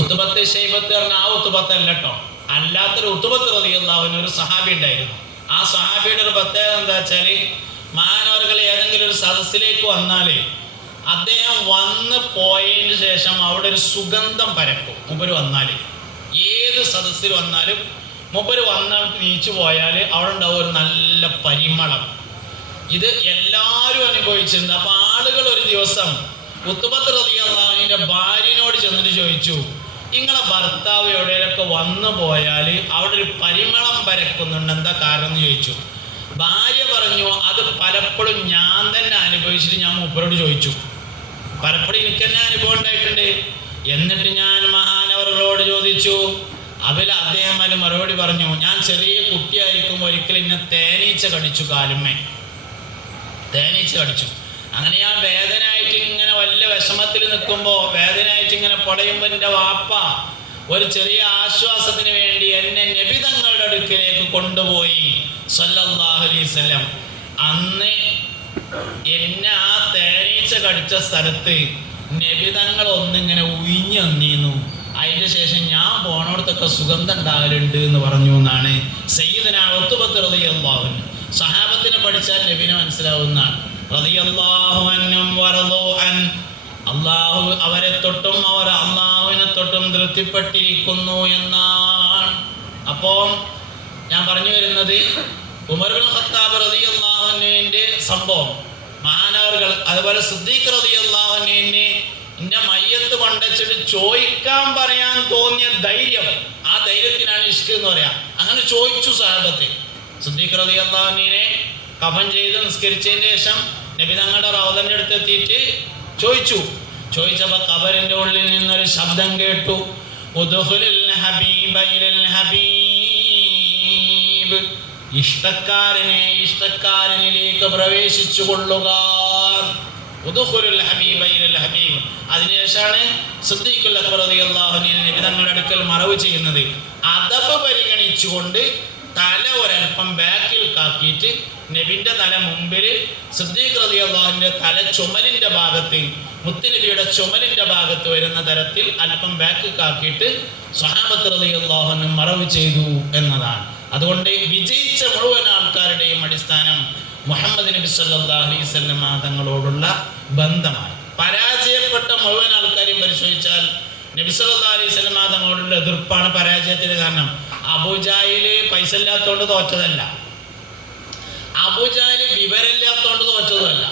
ഉത്ബത്ത് ഷൈബത്ത് പറഞ്ഞ ആ ഉത്ബത്ത് അല്ല കേട്ടോ, അല്ലാത്തൊരു ഉത്ബത്ത് റളിയല്ലാഹു അൻഹു ഒരു സഹാബി ഉണ്ടായിരുന്നു. ആ സഹാബിയുടെ ഒരു പ്രത്യേകത എന്താ വെച്ചാൽ, മഹാനവർകൾ ഏതെങ്കിലും ഒരു സദസ്സിലേക്ക് വന്നാൽ അദ്ദേഹം വന്ന് പോയതിന് ശേഷം അവിടെ ഒരു സുഗന്ധം പരക്കും. മൂപ്പര് വന്നാൽ ഏത് സദസ്സിൽ വന്നാലും മൂപ്പര് വന്നാൽ നീച്ചു പോയാൽ അവിടെ ഉണ്ടാവും ഒരു നല്ല പരിമളം. ഇത് എല്ലാവരും അനുഭവിച്ചിട്ടുണ്ട്. അപ്പൊ ആളുകൾ ഒരു ദിവസം ഉത്ബത്ത് റളിയല്ലാഹു അൻഹുവിന്റെ ഭാര്യനോട് ചെന്നിട്ട് ചോദിച്ചു, നിങ്ങളെ ഭർത്താവ് എവിടെയൊക്കെ വന്നു പോയാൽ അവിടെ ഒരു പരിമളം പരക്കുന്നുണ്ട്, എന്താ കാരണം എന്ന് ചോദിച്ചു. ഭാര്യ പറഞ്ഞു, അത് പലപ്പോഴും ഞാൻ തന്നെ അനുഭവിച്ചിട്ട് ഞാൻ മൂപ്പരോട് ചോദിച്ചു. പലപ്പോഴും എനിക്ക് തന്നെ അനുഭവം ഉണ്ടായിട്ടുണ്ട്. എന്നിട്ട് ഞാൻ മഹാനവറുകളോട് ചോദിച്ചു. അതിൽ അദ്ദേഹം അതിന് മറുപടി പറഞ്ഞു, ഞാൻ ചെറിയ കുട്ടിയായിരിക്കുമ്പോൾ ഒരിക്കലും എന്നെ തേനീച്ച കടിച്ചു, കാലുമ്മേ തേനീച്ച കടിച്ചു. അങ്ങനെ ഞാൻ വേദനയായിട്ട് ഇങ്ങനെ വലിയ വിഷമത്തിൽ നിൽക്കുമ്പോൾ, വേദനയായിട്ട് ഇങ്ങനെ പൊടയുമ്പോൾ എൻ്റെ വാപ്പ ഒരു ചെറിയ ആശ്വാസത്തിന് വേണ്ടി എന്നെ നബി തങ്ങളുടെ അടുക്കിലേക്ക് കൊണ്ടുപോയി സല്ലല്ലാഹു അലൈഹി വസല്ലം. അന്ന് എന്നെ ആ തേനീച്ച കടിച്ച സ്ഥലത്ത് നബി തങ്ങൾ ഒന്നിങ്ങനെ ഉയിഞ്ഞു വന്നിരുന്നു. അതിൻ്റെ ശേഷം ഞാൻ പോണോടത്തൊക്കെ സുഗന്ധം ഉണ്ടാകലുണ്ട് എന്ന് പറഞ്ഞു എന്നാണ് സയ്യിദുനാ ഉത്ബത്ത് റളിയല്ലാഹു അൻഹു. സഹാബത്തിനെ പഠിച്ചാൽ നബിനെ മനസ്സിലാവുന്നതാണ്. റളിയല്ലാഹു അൻഹും വറളൂ അൻ, അള്ളാഹു അവരെ തൊട്ടും അവർ അള്ളാഹുവിനെ തൊട്ടും തൃപ്തിപ്പെട്ടിരിക്കുന്നു എന്നാണ്. അപ്പോൾ ഞാൻ പറഞ്ഞു വരുന്നത്, ഉമർ ഇബ്നുൽ ഖത്താബ് റളിയല്ലാഹു അൻഹുവിന്റെ സംഭവം, മഹാനവർകൾ അതുപോലെ സിദ്ദീഖ് റളിയല്ലാഹു അൻഹുവിനെ ഇന്ന മയ്യത്ത് കൊണ്ടുവച്ചിട്ട് ചോദിക്കാൻ പറയാൻ തോന്നിയ ധൈര്യം, ആ ധൈര്യത്തിനാണ് ഇഷ്ക് എന്ന് പറയാ. അങ്ങനെ ചോദിച്ചു സഹാബത്തെ. സിദ്ദീഖ് റളിയല്ലാഹു അൻഹുവിനെ കഫൻ ചെയ്ത് നിസ്കരിച്ചതിന് ശേഷം നബി തങ്ങളുടെ റൗദന്റെ അടുത്ത് എത്തിയിട്ട് ചോദിച്ചപ്പോൾ ഖബറിന്റെ ഉള്ളിൽ നിന്നൊരു ശബ്ദം കേട്ടു, ഉദ്ഖുലുൽ ഹബീബ ഇലൽ ഹബീബ്, ഇഷ്ടക്കാരനിലേക്ക് പ്രവേശിച്ചു കൊള്ളുക. ഉദ്ഖുലുൽ ഹബീബ ഇലൽ ഹബീബ്. അതിനുശേഷമാണ് സിദ്ദീഖുൽ അക്ബർ റളിയല്ലാഹു അൻഹു നബി തങ്ങളുടെ അടുക്കൽ മറവ് ചെയ്യുന്നത്. അദബ് പരിഗണിച്ചുകൊണ്ട് തല ഒരൽപ്പം ബാക്കിൽ കാക്കിയിട്ട് നബിന്റെ തല മുമ്പിൽ, സിദ്ദീഖ് റളിയല്ലാഹു അൻഹുവിന്റെ തല ചുമലിന്റെ ഭാഗത്ത്, മുത്തുനബിയുടെ ചുമലിന്റെ ഭാഗത്ത് വരുന്ന തരത്തിൽ അല്പം ബാക്ക് കാക്കിയിട്ട് സ്വഹാബത്ത് റളിയല്ലാഹു അൻഹു മറവ് ചെയ്തു എന്നതാണ്. അതുകൊണ്ട് വിജയിച്ച മുഴുവൻ ആൾക്കാരുടെയും അടിസ്ഥാനം മുഹമ്മദ് നബി സല്ലല്ലാഹു അലൈഹി വസല്ലം തങ്ങളോടുള്ള ബന്ധമാണ്. പരാജയപ്പെട്ട മുഴുവൻ ആൾക്കാരെയും പരിശോധിച്ചാൽ നബി സല്ലല്ലാഹു അലൈഹി വസല്ലം തങ്ങളോടുള്ള എതിർപ്പാണ് പരാജയത്തിന് കാരണം. അബൂജാഹിൽ പൈസ ഇല്ലാത്തതുകൊണ്ട് തോറ്റതല്ല, അബൂജാഹിൽ വിവരമില്ലാത്തതുകൊണ്ട് തോറ്റതുമല്ല,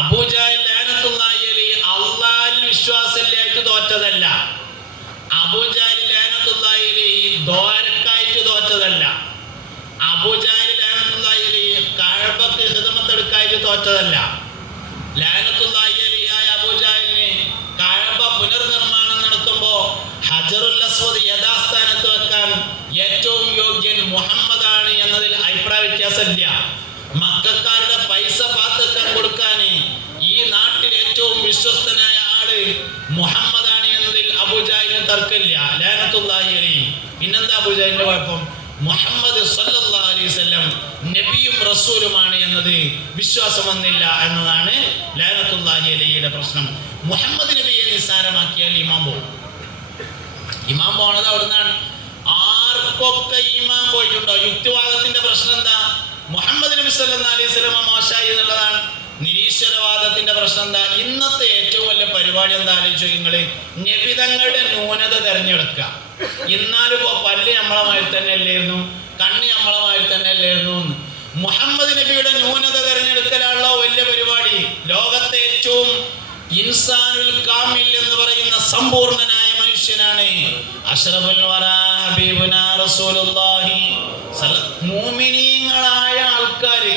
അബൂജാഹിൽ ലഅനത്തുല്ലാഹി അലൈഹി അല്ലാഹുവിൽ വിശ്വാസമില്ലായിട്ട് തോറ്റതല്ല, അബൂജാഹിൽ ലഅനത്തുല്ലാഹി അലൈഹി ദ്വാരക്കായിട്ട് തോറ്റതല്ല, അബൂജാഹിൽ ലഅനത്തുല്ലാഹി അലൈഹി കഅബക്ക് ഖിദ്മത്ത് എടുക്കായിട്ട് തോറ്റതല്ല. ലഅനത്തുല്ലാഹി അലൈഹി ആയ അബൂജാഹിലിനെ കഅബ പുനർനിർമ്മാണം നടത്തുമ്പോൾ ഹജറുൽ അസ്വദ് യഥാസ്ഥാനത്ത് വെക്കാൻ ഏറ്റവും യോഗ്യൻ മുഹമ്മദാണ് എന്നതിൽ അഭിപ്രായ വ്യത്യാസമില്ല. മക്കക്കാരുടെ പൈസ പാത്തക്കാൻ കൊടുക്കാൻ ഈ നാട്ടിൽ ഏറ്റവും വിശ്വസ്തനായ ആള് മുഹമ്മദാണ് എന്നതിൽ അബൂജാഹിലിന് തർക്കമില്ല. ലഅനത്തുല്ലാഹി അലൈഹി. പിന്നെന്താ അബൂജാഹിലിന്റെ കുഴപ്പം? മുഹമ്മദ് സല്ലല്ലാഹു അലൈഹി വസല്ലം നബിയും റസൂലുമാണ് എന്നത് വിശ്വാസം വന്നില്ല എന്നതാണ് ലഅനത്തുല്ലാഹി അലൈഹിയുടെ പ്രശ്നം. മുഹമ്മദ് നബിയെ നിസ്സാരമാക്കിയാൽ ഇമാം പോകും. ഇമാം പോണത് അവിടുന്നാണ്. ആർക്കൊക്കെ ഇമാം പോയിട്ടുണ്ടോ? യുക്തിവാദത്തിന്റെ പ്രശ്നം എന്താ? മുഹമ്മദ് നബി സല്ലല്ലാഹു അലൈഹി വസല്ലം മോശമായി എന്നുള്ളതാണ്. നിരീശ്വരവാദത്തിന്റെ പ്രശ്നം എന്താ? ഇന്നത്തെ ഏറ്റവും വലിയ പരിപാടി എന്താ ആലോചിച്ചു നിങ്ങള്? നബിതങ്ങളുടെ ന്യൂനത തെരഞ്ഞെടുക്കുക. ഇന്നാലിപ്പോ പല്ല് നമ്മളമായി തന്നെ അല്ലായിരുന്നു, കണ്ണ് നമ്മളമായി തന്നെ അല്ലായിരുന്നു. മുഹമ്മദ് നബിയുടെ ന്യൂനത തെരഞ്ഞെടുക്കലാണല്ലോ വലിയ പരിപാടി. ലോകത്തെ ഏറ്റവും ഇൻസാനുൽ കാമിൽ എന്ന് പറയുന്ന സമ്പൂർണനായ മനുഷ്യനാണ് അഷ്റഫുൽ വറാ ഹബീബുനാ റസൂലുള്ളാഹി. മുഅ്മിനീങ്ങളായ ആൾക്കാര്,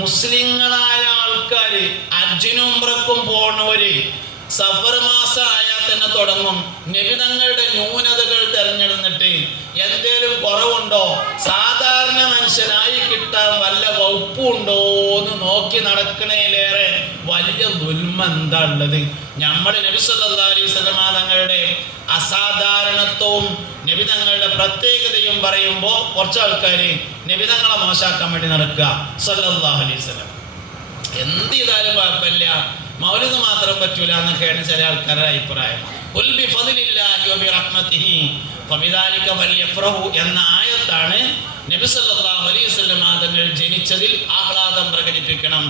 മുസ്ലിങ്ങളായ ആൾക്കാര്, ഹജ്ജിനും ഉംറക്കും പോണവര് സഫർ മാസമായാൽ തന്നെ തുടങ്ങും നബി തങ്ങളുടെ ന്യൂനതകൾ തെരഞ്ഞെടുത്തിട്ട് എന്തേലും കുറവുണ്ടോ, സാധാരണ മനുഷ്യനായി കിട്ടാൻ വല്ല വകുപ്പുണ്ടോ എന്ന് നോക്കി നടക്കണേലേറെ വലിയ ദുൽമ എന്താ ഉള്ളത്? നമ്മൾ നബി സല്ലല്ലാഹു അലൈഹി വസല്ലം തങ്ങളുടെ അസാധാരണത്വവും നബി തങ്ങളുടെ പ്രത്യേകതയും പറയുമ്പോൾ കുറച്ച് ആൾക്കാര് നബി തങ്ങളെ മോശാക്കാൻ വേണ്ടി നടക്കുക. സല്ലല്ലാഹു അലൈഹി വസല്ലം എന്ത് ചെയ്താലും കുഴപ്പമില്ല, മൗലിദ് മാത്രം പറ്റൂല എന്നൊക്കെയാണ് ചില ആൾക്കാരുടെ അഭിപ്രായം. ഖുൽ ബിഫദ്ലില്ലാഹി വബിറഹ്മതിഹി ഫബിദാലിക ഫൽയഫ്റഹു എന്ന ആയത്താണ് നബി സല്ലല്ലാഹു അലൈഹി വസല്ലം തങ്ങൾ ജനിച്ചതിൽ ആഹ്ലാദം പ്രകടിപ്പിക്കണം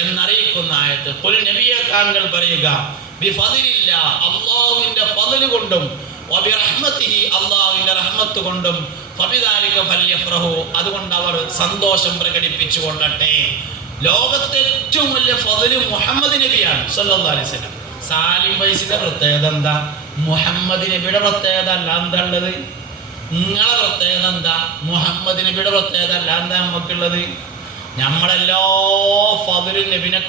എന്നറിയിക്കുന്ന ആയത്ത്. ഖുൽ നബിയെ താങ്കൾ പറയുക ബിഫദ്ലില്ലാ അല്ലാഹുവിന്റെ ഫദ്ൽ കൊണ്ടും വബിറഹ്മതിഹി അല്ലാഹുവിന്റെ റഹ്മത്ത് കൊണ്ടും ഫബിദാലിക ഫൽയഫ്റഹു അതുകൊണ്ട് അവർ സന്തോഷം പ്രകടിപ്പിച്ചു കൊള്ളട്ടെ. ലോകത്തെ ഏറ്റവും വലിയ ഫദ്ൽ മുഹമ്മദ് നബിയാണ് സല്ലല്ലാഹു അലൈഹി വസല്ലം. സാലിം ഫൈസിയുടെ പ്രത്യേകത എന്താ? മുഹമ്മദ് നബിയുടെ പ്രത്യേകത അല്ല എന്താ ഉള്ളത്? നിങ്ങളെ പ്രത്യേകത എന്താ? മുഹമ്മദ് നബിയുടെ പ്രത്യേകത അല്ല എന്താ നമുക്കുള്ളത്? നമ്മളെല്ലാ ഫദ്ലും നബിനെ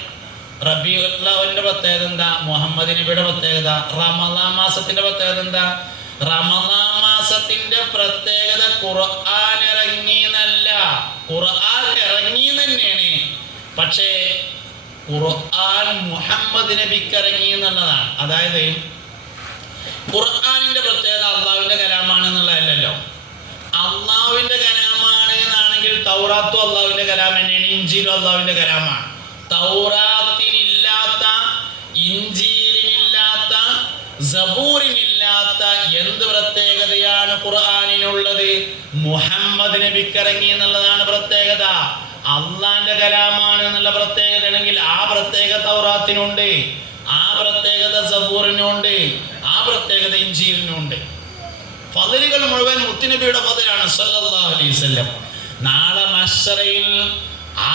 റബീഉൽ അവ്വലിന്റെ പ്രത്യേകത എന്താ? മുഹമ്മദ് നബിയുടെ പ്രത്യേകത. റമളാൻ മാസത്തിന്റെ പ്രത്യേകത എന്താ? റമളാൻ മാസത്തിന്റെ പ്രത്യേകത ഖുർആൻ ഇറങ്ങിയെന്നല്ല, ഖുർആൻ ഇറങ്ങി തന്നെയാണ്. പക്ഷേ ഖുർആൻ മുഹമ്മദ് നബിക്ക് ഇറങ്ങി എന്നുള്ളതാണ്. അതായത് ഖുർആനിന്റെ പ്രത്യേകത അള്ളാഹുവിന്റെ കലാമാണ് എന്നുള്ളതല്ലല്ലോ. അള്ളാഹുവിന്റെ കലാമാണ് എന്നാണെങ്കിൽ തൗറാത്തും അള്ളാഹുവിന്റെ കലാം തന്നെയാണ്, ഇഞ്ചീലും അള്ളാഹുവിന്റെ കലാമാണ്. തൗറാത്തിനില്ലാത്ത, ഇഞ്ചീലിനില്ലാത്ത, സബൂറിനില്ലാത്ത എന്ത് പ്രത്യേകതയാണ് ഖുർആനിനുള്ളത്? മുഹമ്മദ് നബിക്ക് ഇറങ്ങി എന്നുള്ളതാണ് പ്രത്യേകത. അള്ളാന്റെ കലാമാണ് എന്നുള്ള പ്രത്യേകത ആണെങ്കിൽ ആ പ്രത്യേകത തൗറാത്തിനുണ്ട്, ആ പ്രത്യേകത സബൂറിനുണ്ട്, ആ പ്രത്യേകത ഇഞ്ചീലിനുണ്ട്. ഫദ്ലുകൾ മുഴുവൻ മുത്തുനബിയുടെ ഫദ്ലാണ് സല്ലല്ലാഹു അലൈഹി വസല്ലം. നാളെ മഹ്ശറയിൽ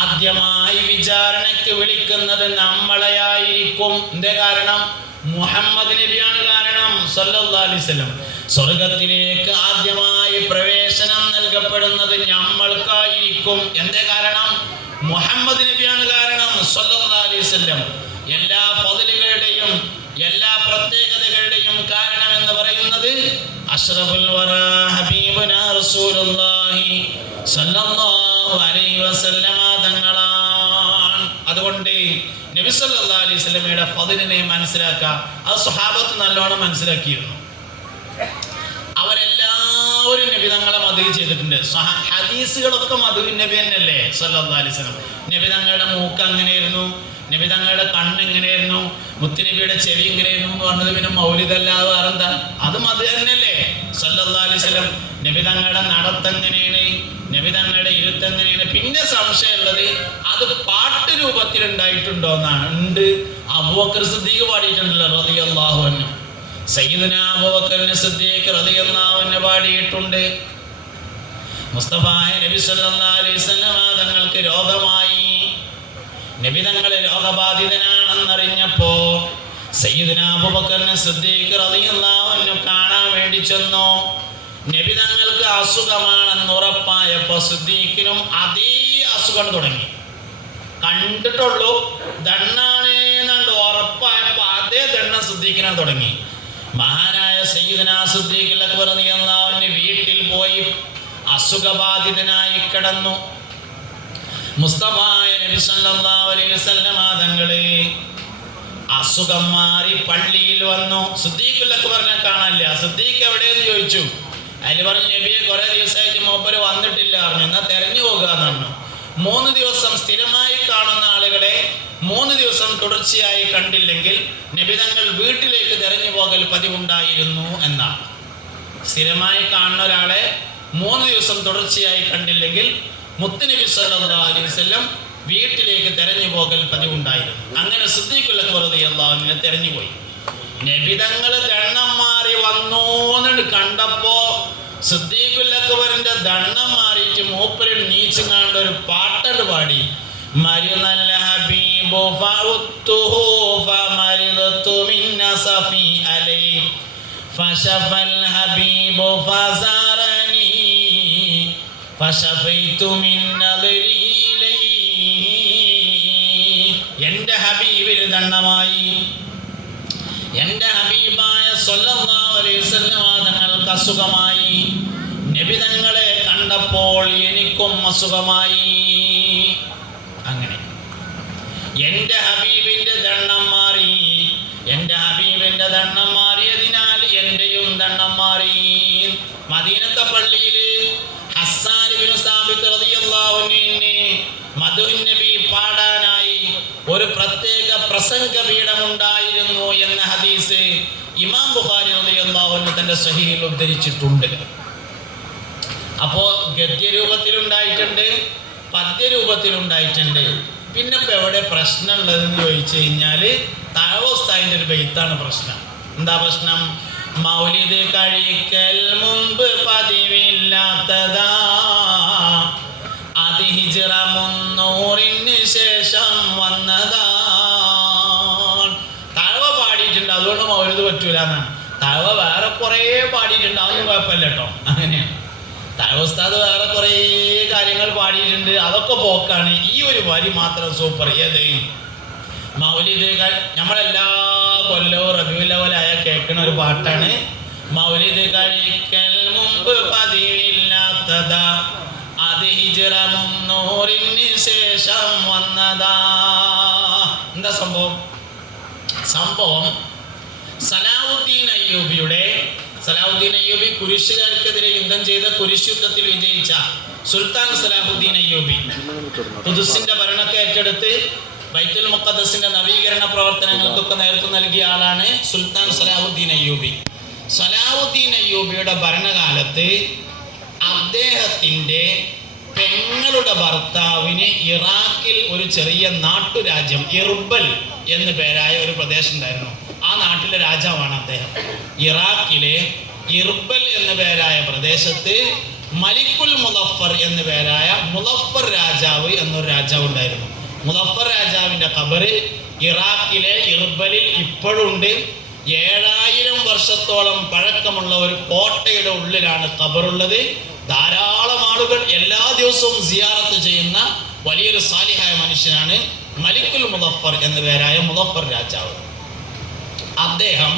ആദ്യമായി വിചാരണയ്ക്ക് വിളിക്കുന്നത് നമ്മളെയായിരിക്കും. എന്തേ കാരണം? മുഹമ്മദ് നബിയാണ് കാരണം സല്ലല്ലാഹു അലൈഹി വസല്ലം. സ്വർഗത്തിലേക്ക് ആദ്യമായി പ്രവേശനം നൽകപ്പെടുന്നത് നമ്മൾക്കായിരിക്കും. എന്തേ കാരണം? മുഹമ്മദ് നബിയാണ് കാരണം സല്ലല്ലാഹു അലൈഹി വസല്ലം. എല്ലാ ഫദ്ലുകളുടെയും എല്ലാ പ്രത്യേകതകളുടെയും കാരണം എന്ന് പറയുന്നത് അഷ്റഫുൽ വറാ ഹബീബുനാ റസൂലുള്ളാഹി സല്ലല്ലാഹു അലൈഹി വസല്ലം തങ്ങളാണ്. അതുകൊണ്ട് നബി സല്ലല്ലാഹു അലൈഹി വസല്ലമയുടെ ഫദ്ലിനെ മനസ്സിലാക്കുക. അത് സ്വഹാബത്ത് നല്ലോണം മനസ്സിലാക്കിയിരുന്നു. അവരെല്ലാവരും നബി തങ്ങളെ മദ്ഹ് ചെയ്തിട്ടുണ്ട്. ഹദീസുകളൊക്കെ മദ്ഹ് നബി തന്നെയല്ലേ സല്ലല്ലാഹു അലൈഹി വസല്ലം. നബി തങ്ങളുടെ മൂക്ക് അങ്ങനെയായിരുന്നു, നബി തങ്ങളുടെ കണ്ണ് എങ്ങനെയായിരുന്നു, മുത്തുനബിയുടെ ചെവി എങ്ങനെയായിരുന്നു എന്ന് പറഞ്ഞത് പിന്നെ മൗലിദല്ലാതെ വേറെന്താ? അത് മദ്ഹ് തന്നെയല്ലേ സല്ലല്ലാഹു അലൈഹി വസല്ലം. നബി തങ്ങളുടെ നടത്തെങ്ങനെയാണ്, നബി തങ്ങളുടെ ഇരുത്തെങ്ങനെയാണ്. പിന്നെ സംശയമുള്ളത് അത് പാട്ട് രൂപത്തിൽ ഉണ്ടായിട്ടുണ്ടോ എന്നാണ്. ഉണ്ട്. അബൂബക്കർ സിദ്ദീഖ് പാടിയിട്ടുണ്ടല്ലോ റളിയല്ലാഹു അൻഹു. സയ്യിദുനാ അബൂബക്കർ സിദ്ദീഖ് റളിയല്ലാഹു അൻഹു പാടിയിട്ടുണ്ട്. മുസ്തഫ നബി സല്ലല്ലാഹു അലൈഹി വസല്ലം തങ്ങൾക്ക് രോഗമായി. നബി തങ്ങൾ രോഗബാധിതനാണെന്നറിഞ്ഞപ്പോ സയ്യിദുനാ അബൂബക്കർ സിദ്ദീഖ് റളിയല്ലാഹു അൻഹു കാണാൻ വേണ്ടി ചെന്നു. നബി തങ്ങൾക്ക് അസുഖമാണെന്ന് ഉറപ്പായപ്പോ സിദ്ദീഖിനും അതേ അസുഖം തുടങ്ങി. കണ്ടിട്ടുള്ളൂ, ദണ്ണാണ് എന്നുണ്ട് ഉറപ്പായപ്പോ അതേ ദണ്ണ സിദ്ദീഖിനാണ് തുടങ്ങി. മഹാനായ സയ്യിദുനാ സിദ്ദീഖ് അക്ബർ റളിയല്ലാഹു അൻഹു വീട്ടിൽ പോയി അസുഖബാധിതനായി കിടന്നു. മുസ്തഫ നബി സല്ലല്ലാഹു അലൈഹി വസല്ലം തങ്ങളെ അസുഖം മാറി പള്ളിയിൽ വന്നു. സിദ്ദീഖ് അക്ബറിനെ കാണാനില്ല. സിദ്ദീഖ് എവിടെയെന്ന് ചോദിച്ചു. അതിൽ പറഞ്ഞു നബിയെ കുറെ ദിവസമായിട്ട് മൂപ്പര് വന്നിട്ടില്ല പറഞ്ഞു. എന്നാ തെരഞ്ഞു പോകുക പറഞ്ഞു. 3 ദിവസം സ്ഥിരമായി കാണുന്ന ആളുകളെ 3 ദിവസം തുടർച്ചയായി കണ്ടില്ലെങ്കിൽ നബി തങ്ങൾ വീട്ടിലേക്ക് തെരഞ്ഞു പോകൽ പതിവുണ്ടായിരുന്നു എന്നാണ്. സ്ഥിരമായി കാണുന്ന ഒരാളെ 3 ദിവസം തുടർച്ചയായി കണ്ടില്ലെങ്കിൽ മുത്തുനബി സല്ലല്ലാഹു അലൈഹി വസല്ലം വീട്ടിലേക്ക് തെരഞ്ഞു പോകൽ പതിവുണ്ടായിരുന്നു. അങ്ങനെ സിദ്ദീഖ് അക്ബർ റളിയല്ലാഹു അൻഹു തെരഞ്ഞു പോയി. നബി തങ്ങൾ ദണ്ണം മാറി വന്നു എന്ന് കണ്ടപ്പോ സിദ്ദീഖ് അക്ബറിന്റെ ദണ്ണം മാറിയിട്ട് മൂപ്പരിൽ നീച്ചുങ്ങാണ്ട് ഒരു പാട്ടത് പാടി. മരിനൽ ഹബീബു ഫഉത്തുഹു ഫമരിദതു മിൻ നസഫി അലൈഹി ഫശഫൽ ഹബീബു ഫസാറനി ഫശഫൈതു മിൻ നദരി ഇലൈഹി. എൻ്റെ ഹബീബിന് ദണ്ണമായി. എൻ്റെ ഹബീബായ സ്വല്ലല്ലാഹു അലൈഹി വസല്ലം തങ്ങൾക്ക് അസുഖമായി. നബി തങ്ങളെ കണ്ടപ്പോൾ എനിക്കും അസുഖമായി. അങ്ങനെ എൻ്റെ ഹബീബിൻ്റെ ദണ്ണം മാറി. എൻ്റെ ഹബീബിൻ്റെ ദണ്ണം മാറിയതിനാൽ എൻ്റെയും ദണ്ണം മാറി. മദീനത്തെ പള്ളിയിൽ ഹസ്സാൻ ഇബ്നു സാബിത്ത് റളിയല്ലാഹു അൻഹു മദ്ഹുൻ നബി പാടാനായി ഒരു പ്രത്യേക പ്രസംഗപീഠമുണ്ടായിരുന്നു എന്ന ഹദീസ് ഇമാം ബുഖാരി റളിയല്ലാഹു അൻഹു തന്റെ സ്വഹീഹിൽ ഉദ്ധരിച്ചിട്ടുണ്ട്. അപ്പോ ഗദ്യരൂപത്തിലുണ്ടായിട്ടുണ്ട്, പദ്യരൂപത്തിലുണ്ടായിട്ടുണ്ട്. പിന്നെ ഇപ്പൊ എവിടെ പ്രശ്നം ഉള്ളതെന്ന് ചോദിച്ചു കഴിഞ്ഞാല് താഴോസ്താദിന്റെ ഒരു ബൈത്താണ് പ്രശ്നം. എന്താ പ്രശ്നം? മൗലിദ് കഴിക്കൽ മുൻപ് പതിവില്ലാത്തതാ, അത് ഹിജ്റ 300 ശേഷം വന്നതാ. താഴ്വ പാടിയിട്ടുണ്ട്, അതുകൊണ്ട് മൗലിദ് പറ്റൂല എന്നാണ്. താഴ്വ വേറെ കുറെ പാടിയിട്ടുണ്ട്, അതൊന്നും കുഴപ്പമില്ല കേട്ടോ. അങ്ങനെയാണ്. താഴ്വസ്താദ് വേറെ കുറെ കാര്യങ്ങൾ പാടിയിട്ടുണ്ട്, അതൊക്കെ പോക്കാണ്. ഈ ഒരു വരി മാത്രം സൂപ്പർ. ഏത്? മൗലിദ് നമ്മളെല്ലാ കൊല്ലവും റബീഉൽ അവ്വലായ കേൾക്കുന്ന ഒരു പാട്ടാണ്. മൗലിദ് കഴിക്കൽ മുമ്പ് പതിവില്ലാത്തതാ, അത് ഹിജ്റ 300 ശേഷം വന്നതാ. എന്താ സംഭവം? സലാഹുദ്ദീൻ അയ്യൂബി കുരിശുകാർക്കെതിരെ യുദ്ധം ചെയ്ത കുരിശ് യുദ്ധത്തിൽ വിജയിച്ച സുൽത്താൻ സലാഹുദ്ദീൻ അയ്യൂബി ഖുദ്സിന്റെ ഭരണത്തെ ഏറ്റെടുത്ത് ബൈത്തുൽ മുഖദ്ദസിന്റെ നവീകരണ പ്രവർത്തനങ്ങൾക്കൊക്കെ നേതൃത്വം നൽകിയ ആളാണ് സുൽത്താൻ സലാഹുദ്ദീൻ അയ്യൂബി. സലാഹുദ്ദീൻ അയ്യൂബിയുടെ ഭരണകാലത്ത് അദ്ദേഹത്തിന്റെ പെങ്ങളുടെ ഭർത്താവിന് ഇറാഖിൽ ഒരു ചെറിയ നാട്ടുരാജ്യം ഇർബൽ എന്ന് പേരായ ഒരു പ്രദേശം ഉണ്ടായിരുന്നു. ആ നാട്ടിലെ രാജാവാണ് അദ്ദേഹം. ഇറാഖിലെ ഇർബൽ എന്ന് പേരായ പ്രദേശത്ത് മലിക്കുൽ മുളഫർ എന്ന് പേരായ മുളഫർ രാജാവ് എന്നൊരു രാജാവ് ഉണ്ടായിരുന്നു. മുളഫർ രാജാവിന്റെ ഖബറ് ഇറാഖിലെ ഇർബലിൽ ഇപ്പോഴുണ്ട്. 7000 വർഷത്തോളം പഴക്കമുള്ള ഒരു കോട്ടയുടെ ഉള്ളിലാണ് ഖബറുള്ളത്. ധാരാളം ആളുകൾ എല്ലാ ദിവസവും സിയാറത്ത് ചെയ്യുന്ന വലിയൊരു സാലിഹായ മനുഷ്യനാണ് മലിക്കുൽ മുളഫർ എന്ന് പേരായ മുളഫർ രാജാവ്. അദ്ദേഹം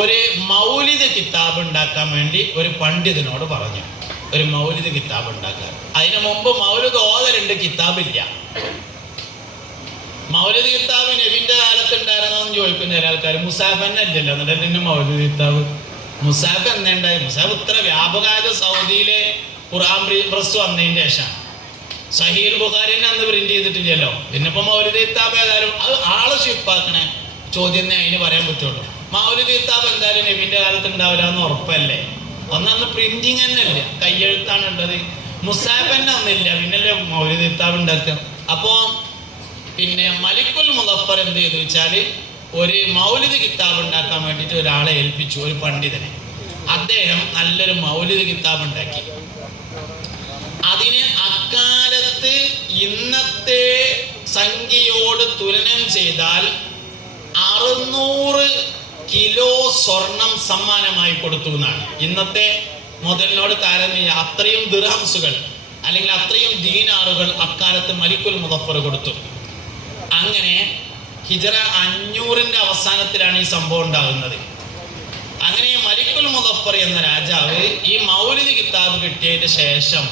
ഒരു മൗലിദ് കിതാബ് ഉണ്ടാക്കാൻ വേണ്ടി ഒരു പണ്ഡിതനോട് പറഞ്ഞു, ഒരു മൗലിദ് കിതാബ് ഉണ്ടാക്കാൻ. അതിനു മുമ്പ് മൗലിദ് ഓതലുണ്ട്, കിതാബില്ല. മൗലിദ് കിതാബ് നബിന്റെ കാലത്ത് ഉണ്ടായിരുന്നോന്ന് ചോദിക്കുന്ന ചില ആൾക്കാർ. മുസാഫ് തന്നെ ഇല്ലല്ലോ, എന്നിട്ട് മൗലിദ് കിതാബ് മുസാഫ് എന്നേ ഉണ്ടായി? മുസാഫ് ഇത്ര വ്യാപകമായത് സൗദിയിലെ ഖുർആൻ പ്രസ് വന്നതിന്റെ ശേഷം. സഹീൽ ബുഖാരിനെ അന്ന് പ്രിന്റ് ചെയ്തിട്ടില്ലല്ലോ. പിന്നെ ഇപ്പൊ മൗലിദ് കിതാബ് ഏതായാലും അത് ആള് ഷിപ്പാക്കണേ ചോദ്യം അതിന് പറയാൻ പറ്റുള്ളൂ. മൗലിദ് കിതാബ് എന്തായാലും നബിന്റെ കാലത്ത് ഉണ്ടാവില്ല എന്ന് ഉറപ്പല്ലേ. ഒന്നന്ന് പ്രിന്റിങ് തന്നെ ഇല്ല, കയ്യെഴുത്താണ് ഉള്ളത്. മുസാഫ് തന്നെ ഒന്നില്ല, പിന്നല്ലേ മൗലിദ് കിതാബ് ഉണ്ടാക്കുക. അപ്പോ പിന്നെ മലിക്കുൽ മുളഫർ എന്ത് ചെയ്തു വെച്ചാല് ഒരു മൗലിദ് കിതാബ് ഉണ്ടാക്കാൻ വേണ്ടിയിട്ട് ഒരാളെ ഏൽപ്പിച്ചു, ഒരു പണ്ഡിതനെ. അദ്ദേഹം നല്ലൊരു മൗലിദ് കിതാബ് ഉണ്ടാക്കി. അതിന് അക്കാലത്ത് ഇന്നത്തെ സംഖ്യയോട് തുലനം ചെയ്താൽ 600 കിലോ സ്വർണം സമ്മാനമായി കൊടുത്തു എന്നാണ്. ഇന്നത്തെ മുതലിനോട് താരതമ്യം അത്രയും ദിർഹംസുകൾ അല്ലെങ്കിൽ അത്രയും ദീനാറുകൾ അക്കാലത്ത് മലിക്കുൽ മുളഫർ കൊടുത്തു. അങ്ങനെ ഹിജ്റ 500 അവസാനത്തിലാണ് ഈ സംഭവം ഉണ്ടാകുന്നത്. അങ്ങനെ മലിക്കുൽ മുളഫർ എന്ന രാജാവ് ഈ മൗലിദ് കിതാബ് കിട്ടിയതിന് ശേഷം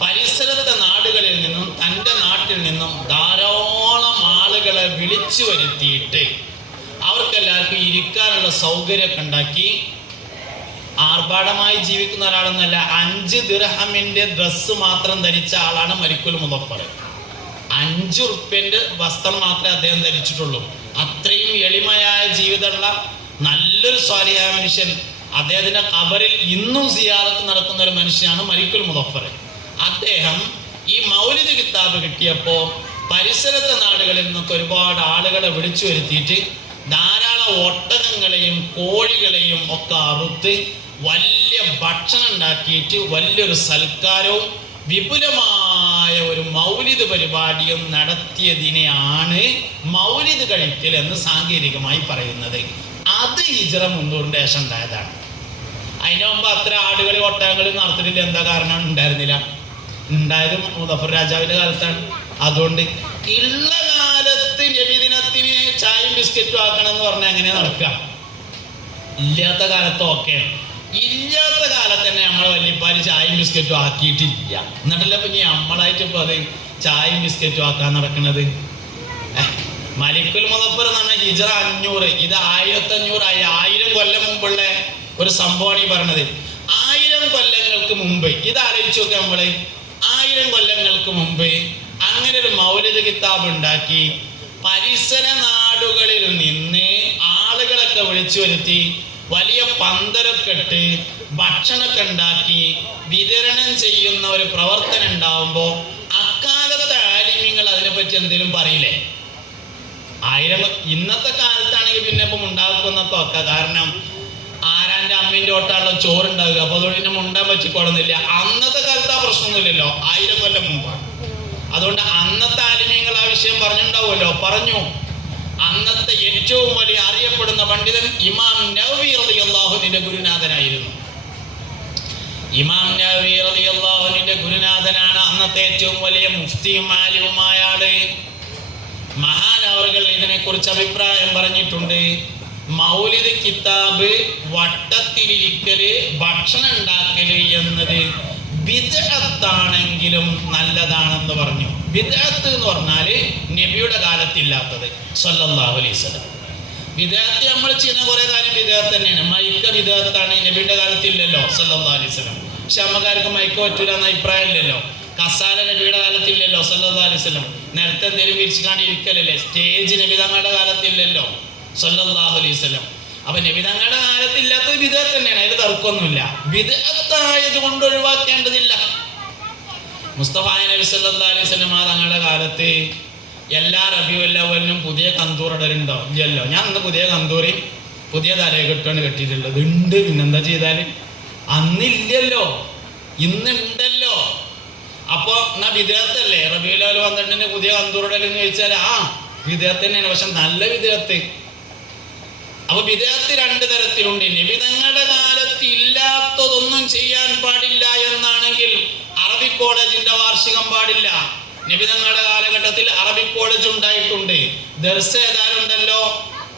പരിസരത്തെ നാടുകളിൽ നിന്നും തൻ്റെ നാട്ടിൽ നിന്നും ധാരാളം ആളുകളെ വിളിച്ചു വരുത്തിയിട്ട് അവർക്കെല്ലാവർക്കും ഇരിക്കാനുള്ള സൗകര്യമൊക്കെ ഉണ്ടാക്കി. ആർഭാടമായി ജീവിക്കുന്ന ഒരാളൊന്നല്ല, 5 ദിർഹമിന്റെ ഡ്രസ്സ് മാത്രം ധരിച്ച ആളാണ് മലിക്കുൽ മുളഫർ. 5 ഉറുപ്പ്യന്റെ വസ്ത്രം മാത്രമേ അദ്ദേഹം ധരിച്ചിട്ടുള്ളൂ. അത്രയും എളിമയായ ജീവിതമുള്ള നല്ലൊരു സ്വാലിഹായ മനുഷ്യൻ. അദ്ദേഹത്തിന്റെ ഖബറിൽ ഇന്നും സിയാറത്ത് നടക്കുന്ന ഒരു മനുഷ്യനാണ് മലിക്കുൽ മുളഫർ. അദ്ദേഹം ഈ മൗലിദ് കിതാബ് കിട്ടിയപ്പോൾ പരിസരത്തെ നാടുകളിൽ നിന്നൊക്കെ ഒരുപാട് ആളുകളെ വിളിച്ചു വരുത്തിയിട്ട് ധാരാളം ഒട്ടകങ്ങളെയും കോഴികളെയും ഒക്കെ അറുത്ത് വലിയ ഭക്ഷണം ഉണ്ടാക്കിയിട്ട് വലിയൊരു സൽക്കാരവും വിപുലമായ ഒരു മൗലിദ് പരിപാടിയും നടത്തിയതിനെയാണ് മൗലിദ് കഴിക്കൽ എന്ന് സാങ്കേതികമായി പറയുന്നത്. അത് ഹിജ്റ 300 ശേഷം ഉണ്ടായതാണ്. അതിന് മുമ്പ് അത്ര ആടുകൾ ഒട്ടകങ്ങൾ നടത്തിയിട്ടില്ല. എന്താ കാരണം? ഉണ്ടായിരുന്നില്ല. ഉണ്ടായത് മുളഫർ രാജാവിന്റെ കാലത്താണ്. അതുകൊണ്ട് ഉള്ള കാലത്ത് നബിദിനത്തിന് ചായയും ബിസ്ക്കറ്റും ആക്കണം എന്ന് പറഞ്ഞാൽ എങ്ങനെ നടക്കുക? ഇല്ലാത്ത കാലത്ത് ഓക്കെയാണ്. ഇല്ലാത്ത കാലത്ത് തന്നെ നമ്മളെ വല്യപ്പാര് ചായയും ബിസ്ക്കറ്റും ആക്കിയിട്ടില്ല. എന്നിട്ടല്ല ഇപ്പൊ നമ്മളായിട്ട് ഇപ്പൊ അത് ചായയും ബിസ്ക്കറ്റും ആക്കാൻ നടക്കുന്നത്. മലിക്കുൽ മുളഫർ എന്ന് പറഞ്ഞാൽ ഹിജ്റ 500, ഇത് 1500 ആയി. 1000 കൊല്ലം മുമ്പുള്ള ഒരു സംഭവമാണ് ഈ പറഞ്ഞത്. 1000 കൊല്ലങ്ങൾക്ക് മുമ്പ് ഇത് ആലോചിച്ച് നോക്കുക. നമ്മള് 1000 കൊല്ലങ്ങൾക്ക് മുമ്പ് അങ്ങനെ ഒരു മൗലിദ് കിതാബ് ഉണ്ടാക്കി പരിസര നാടുകളിൽ നിന്ന് ആളുകളെ ആളുകളൊക്കെ വിളിച്ചു വരുത്തി വലിയ പന്തലൊക്കെ ഇട്ട് ഭക്ഷണമൊക്കെ ഉണ്ടാക്കി വിതരണം ചെയ്യുന്ന ഒരു പ്രവർത്തനം ഉണ്ടാവുമ്പോൾ അക്കാലത്തെ ആലിമ്യങ്ങൾ അതിനെപ്പറ്റി എന്തെങ്കിലും പറയില്ലേ? ഇന്നത്തെ കാലത്താണെങ്കിൽ പിന്നെ ഇപ്പം ഉണ്ടാക്കുന്നൊക്കെ ഒക്കെ, കാരണം ആരാൻ്റെ അമ്മീൻ്റെ ഒട്ടാളുള്ള ചോറുണ്ടാവുക, അപ്പോൾ അതുകൊണ്ട് പിന്നെ മുണ്ടാൻ പറ്റിക്കൊള്ളുന്നില്ല. അന്നത്തെ കാലത്ത് ആ പ്രശ്നമൊന്നുമില്ലല്ലോ, 1000 കൊല്ലം മുമ്പാണ്. അതുകൊണ്ട് അന്നത്തെ ആലിമ്യങ്ങൾ ആ വിഷയം പറഞ്ഞിട്ടുണ്ടാവുമല്ലോ, പറഞ്ഞു. അന്നത്തെ ഏറ്റവും വലിയ അറിയപ്പെടുന്ന പണ്ഡിതൻ ഇമാം നവവി റളിയല്ലാഹുവിന്റെ ഗുരുനാഥനായിരുന്നു. ഇമാം നവവി റളിയല്ലാഹുവിന്റെ ഗുരുനാഥനാണ് അന്നത്തെ ഏറ്റവും വലിയ മുഫ്തിയും ആലിമുമായ ആള്. മഹാനവറുകൾ ഇതിനെക്കുറിച്ച് അഭിപ്രായം പറഞ്ഞിട്ടുണ്ട്. മൗലിദ് കിതാബ് വട്ടത്തിലിരിക്കല്, ഭക്ഷണം ഉണ്ടാക്കല് എന്നത് ബിദ്അത്താണെങ്കിലും നല്ലതാണെന്ന് പറഞ്ഞു. ബിദ്അത്ത് എന്ന് പറഞ്ഞാല് നബിയുടെ കാലത്തില്ലാത്തത് സല്ലല്ലാഹു അലൈഹി വസല്ലം. ബിദ്അത്ത് നമ്മൾ ചെയ്യുന്ന കുറെ കാര്യം ബിദ്അത്ത് തന്നെയാണ്. മൈക്ക ബിദ്അത്താണ്, നബിയുടെ കാലത്തില്ലല്ലോ സല്ലല്ലാഹു അലൈഹി വസല്ലം. പക്ഷെ നമ്മക്കാർക്ക് മൈക്ക പറ്റൂല എന്ന അഭിപ്രായം ഇല്ലല്ലോ. കസാല നബിയുടെ കാലത്തില്ലല്ലോ സല്ലല്ലാഹു അലൈഹി വസല്ലം. നേരത്തെ എന്തെങ്കിലും വിരിച്ചുകാണ്ട് ഇരിക്കലല്ലേ. സ്റ്റേജ് നബി തങ്ങളുടെ കാലത്തില്ലല്ലോ സല്ലല്ലാഹു അലൈഹി വസല്ലം. അപ്പൊ നബി തങ്ങളുടെ കാലത്തില്ലാത്തത് ബിദ്അത്ത് തന്നെയാണ്, അതിൽ തർക്കമൊന്നുമില്ല. ബിദ്അത്തായത് കൊണ്ട് ഒഴിവാക്കേണ്ടതില്ല. മുസ്തഫ നബി സല്ലല്ലാഹു അലൈഹി വസല്ലം തങ്ങളുടെ കാലത്ത് എല്ലാ റബീഉൽ അവ്വലിനും പുതിയ കന്തൂർ ഇടലുണ്ടോ? ഇല്ലല്ലോ. ഞാൻ ഇന്ന് പുതിയ കന്തൂറി പുതിയ തലകെട്ടാണ് കെട്ടിയിട്ടുള്ളത്. ഉണ്ട്, പിന്നെന്താ ചെയ്താല്? അന്നില്ലല്ലോ, ഇന്നുണ്ടല്ലോ. അപ്പൊ എന്നാ ബിദ്അത്തല്ലേ? റബീഉൽ അവ്വൽ 12 പുതിയ കന്തൂർ ഇടലെന്ന് ചോദിച്ചാൽ ബിദ്അത്ത് തന്നെയാണ്, പക്ഷെ നല്ല ബിദ്അത്ത്. അപ്പൊ ബിദ്അത്ത് 2 തരത്തിലുണ്ട്. നബി തങ്ങളുടെ കാലത്ത് ഇല്ലാത്തതൊന്നും ചെയ്യാൻ പാടില്ല എന്നാണെങ്കിൽ അറബിക് കോളേജിന്റെ വാർഷികം പാടില്ല. നബി തങ്ങളുടെ കാലഘട്ടത്തിൽ അറബിക് കോളേജ് ഉണ്ടായിട്ടുണ്ട്. ദർസ് ഏതാനുണ്ടല്ലോ,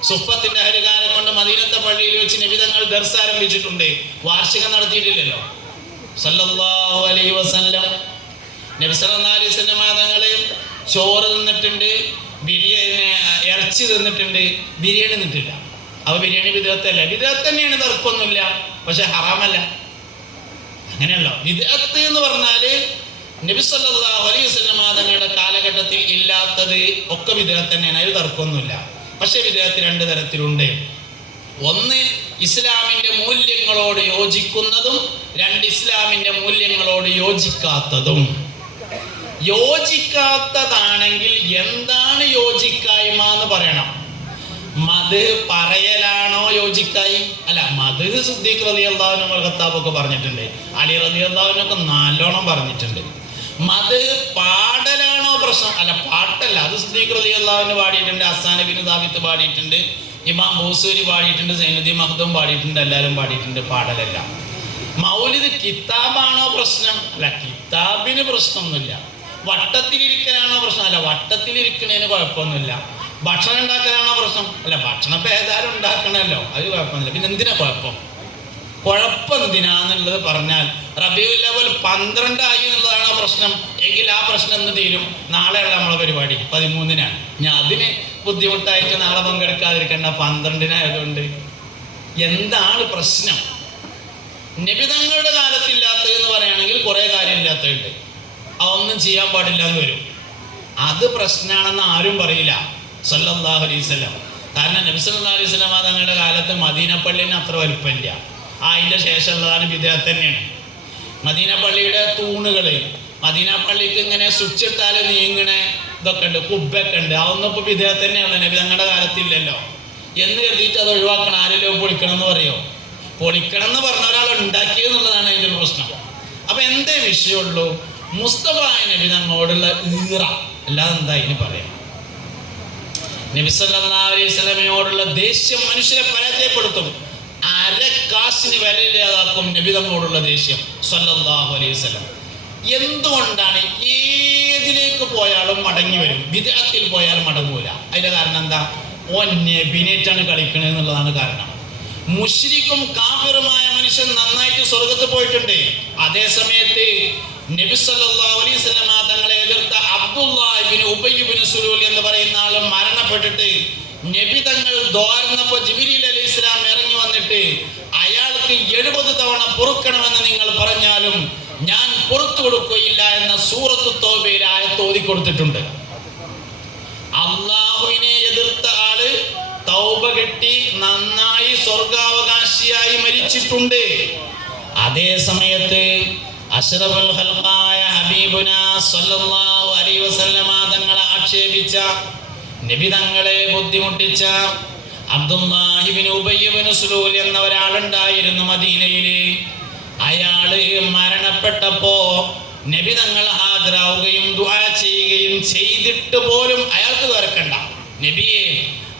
സുഫത്തിന്റെ അഹലുകാരെ കൊണ്ട് മദീനത്തെ പള്ളിയിൽ വെച്ച് നബി തങ്ങൾ ദർസ് ആരംഭിച്ചിട്ടുണ്ട്. വാർഷികം നടത്തിയിട്ടില്ലല്ലോ സല്ലല്ലാഹു അലൈഹി വസല്ലം. നബി സല്ലല്ലാഹു അലൈഹി വസല്ലം തങ്ങള് ചോറ് തിന്നിട്ടുണ്ട്, ഇറച്ചി തിന്നിട്ടുണ്ട്, ബിരിയാണി തിന്നിട്ടില്ല. അപ്പൊ ബിരിയാണി ബിദ്അത്തല്ല? ബിദ്അത്ത് തന്നെയാണ്, തർക്കമൊന്നുമില്ല, പക്ഷെ ഹറാമല്ല. അങ്ങനെയല്ലോ. ബിദ്അത്ത് എന്ന് പറഞ്ഞാല് നബി സല്ലല്ലാഹു അലൈഹി വസല്ലം തങ്ങളുടെ കാലഘട്ടത്തിൽ ഇല്ലാത്തത് ഒക്കെ ബിദ്അത്ത് തന്നെയാണ്, അതിൽ തർക്കമൊന്നുമില്ല. പക്ഷെ ബിദ്അത്ത് 2 തരത്തിലുണ്ട്. ഒന്ന് ഇസ്ലാമിന്റെ മൂല്യങ്ങളോട് യോജിക്കുന്നതും, 2 ഇസ്ലാമിന്റെ മൂല്യങ്ങളോട് യോജിക്കാത്തതും. യോജിക്കാത്തതാണെങ്കിൽ എന്താണ് യോജിക്കായ്മ എന്ന് പറയണം. മദ് പറയലാണോ യോജിക്കായി? അല്ല, മദ് സിദ്ദീഖ് റളിയല്ലാഹു അൻഹു ഖത്താബൊക്കെ പറഞ്ഞിട്ടുണ്ട്, അലി റളിയല്ലാഹു അൻഹു ഒക്കെ നല്ലോണം പറഞ്ഞിട്ടുണ്ട്. മദ് പാടലാണോ പ്രശ്നം? അല്ല, പാട്ടല്ല. അത് സിദ്ദീഖ് റളിയല്ലാഹു അൻഹു പാടിയിട്ടുണ്ട്, ഹസ്സാൻ ഇബ്നു സാബിത്ത് പാടിയിട്ടുണ്ട്, ഇമാം ബൂസൂരി പാടിയിട്ടുണ്ട്, സൈനുദ്ദീൻ മഖ്ദൂം പാടിയിട്ടുണ്ട്, എല്ലാവരും പാടിയിട്ടുണ്ട്. പാടലല്ല. മൗലിദ് കിതാബാണോ പ്രശ്നം? അല്ല, കിതാബിന് പ്രശ്നമൊന്നുമില്ല. വട്ടത്തിലിരിക്കലാണോ പ്രശ്നം? അല്ല, വട്ടത്തിലിരിക്കുന്നതിന് കുഴപ്പമൊന്നുമില്ല. ഭക്ഷണം ഉണ്ടാക്കലാണോ പ്രശ്നം? അല്ല, ഭക്ഷണം ഇപ്പം ഏതായാലും ഉണ്ടാക്കണമല്ലോ, അത് കുഴപ്പമൊന്നുമില്ല. പിന്നെ എന്തിനാ കുഴപ്പം? കുഴപ്പം എന്തിനാന്നുള്ളത് പറഞ്ഞാൽ റബീഉൽ അവ്വൽ 12 ആയി എന്നുള്ളതാണോ പ്രശ്നം? എങ്കിൽ ആ പ്രശ്നം എന്ന് തീരും. നാളെയുള്ള നമ്മളെ പരിപാടി 13-നാണ്. ഞാൻ അതിന് ബുദ്ധിമുട്ടായിട്ട് നാളെ പങ്കെടുക്കാതിരിക്കേണ്ട, 12-നായതുകൊണ്ട്. എന്താണ് പ്രശ്നം? നബി തങ്ങളുടെ കാലത്തില്ലാത്തത് എന്ന് പറയുകയാണെങ്കിൽ കുറെ കാര്യം ഇല്ലാത്തതുണ്ട്, അതൊന്നും ചെയ്യാൻ പാടില്ല എന്ന് വരും. അത് പ്രശ്നമാണെന്ന് ആരും പറയില്ല സല്ലല്ലാഹു അലൈഹി വസല്ലം. കാരണം നബി സല്ലല്ലാഹു അലൈഹി വസല്ലം തങ്ങളുടെ കാലത്ത് മദീന പള്ളിന് അത്ര വലുപ്പമില്ല. അതിൻ്റെ ശേഷമുള്ളതാണ് ബിദ്അത്ത് തന്നെയാണ്. മദീന പള്ളിയുടെ തൂണുകൾ, മദീന പള്ളിക്ക് ഇങ്ങനെ സ്വിച്ച് ഇട്ടാൽ നീങ്ങണേ ഇതൊക്കെ ഉണ്ട്, കുബ്ബൊക്കെ ഉണ്ട്. അതൊന്നും ഇപ്പോൾ ബിദ്അത്ത് തന്നെയാണ്, നബി തങ്ങളുടെ കാലത്തില്ലല്ലോ എന്ന് കരുതിയിട്ട് അത് ഒഴിവാക്കണം. ആരെങ്കിലും പൊളിക്കണം എന്ന് പറയോ? പൊളിക്കണം എന്ന് പറഞ്ഞ ഒരാൾ ഉണ്ടാക്കിയെന്നുള്ളതാണ് അതിൻ്റെ പ്രശ്നം. അപ്പൊ എന്തേ വിഷയമുള്ളൂ? മുസ്തഫ നബി തങ്ങളോടുള്ള ഈറ, അല്ലാതെ എന്താ ഇതിന് പറയാം? നബി സല്ലല്ലാഹു അലൈഹി വസല്ലമയോടുള്ള ദേഷ്യം മനുഷ്യരെ പരാജയപ്പെടുത്തും. അരക്കാശിന് വിലയില്ലാതാക്കും നബി തങ്ങളോടുള്ള ദേഷ്യം സല്ലല്ലാഹു അലൈഹി വസല്ലം. എന്തുകൊണ്ടാണ്? ഏതിലേക്ക് പോയാലും മടങ്ങി വരും, ബിദ്അത്തിൽ പോയാൽ മടങ്ങൂല. അതിന്റെ കാരണം എന്താ? ഓൻ നബിനേറ്റാണ് കളിക്കണത് എന്നുള്ളതാണ് കാരണം. മുശ്രിക്കും കാഫിറുമായ മനുഷ്യൻ നന്നായിട്ട് സ്വർഗത്ത് പോയിട്ടുണ്ട്. അതേ സമയത്ത് നബി സല്ലല്ലാഹു അലൈഹി വസല്ലം തങ്ങളെ എതിർത്ത അബ്ദുല്ലാഹ് ഇബ്നു ഉബയ്യ് ഇബ്നു സുലൂൽ എന്ന് പറയുന്ന ആൾ മരണപ്പെട്ടിട്ട് നബി തങ്ങൾ ദ്വാരന്നപ്പോൾ ജിബ്രീൽ അലൈഹിസ്സലാം ഇറങ്ങി വന്നിട്ട് അയാൾക്ക് 70 തവണ പൊറുക്കണമെന്ന് നിങ്ങൾ പറഞ്ഞാലും ഞാൻ പുറത്തു കൊടുക്കുകയില്ല എന്ന സൂറത്തു തൗബയിൽ ആയത്ത് ഓതി കൊടുത്തിട്ടുണ്ട്. അള്ളാഹുവിനെ എതിർത്ത ആള് തൗബ തൗബ കെട്ടി നന്നായി സ്വർഗാവകാശിയായി മരിച്ചിട്ടുണ്ട്. അതേ സമയത്ത് അഷ്റഫുൽ ഖൽഖായ ഹബീബുനാ സ്വല്ലല്ലാഹു അലൈഹി വസല്ലമ തങ്ങളെ ആക്ഷേപിച്ച, നബി തങ്ങളെ ബുദ്ധിമുട്ടിച്ച അബ്ദുല്ലാഹി ഇബ്നു ഉബയ്യ് ഇബ്നു സുലൂൽ എന്ന ഒരാളുണ്ടായിരുന്നു മദീനയിൽ. അയാള് മരണപ്പെട്ടപ്പോ നബി തങ്ങൾ ഹാജരാവുകയും ദുആ ചെയ്യുകയും ചെയ്തിട്ട് പോലും അയാൾക്ക് തുറക്കണ്ട. നബിയെ,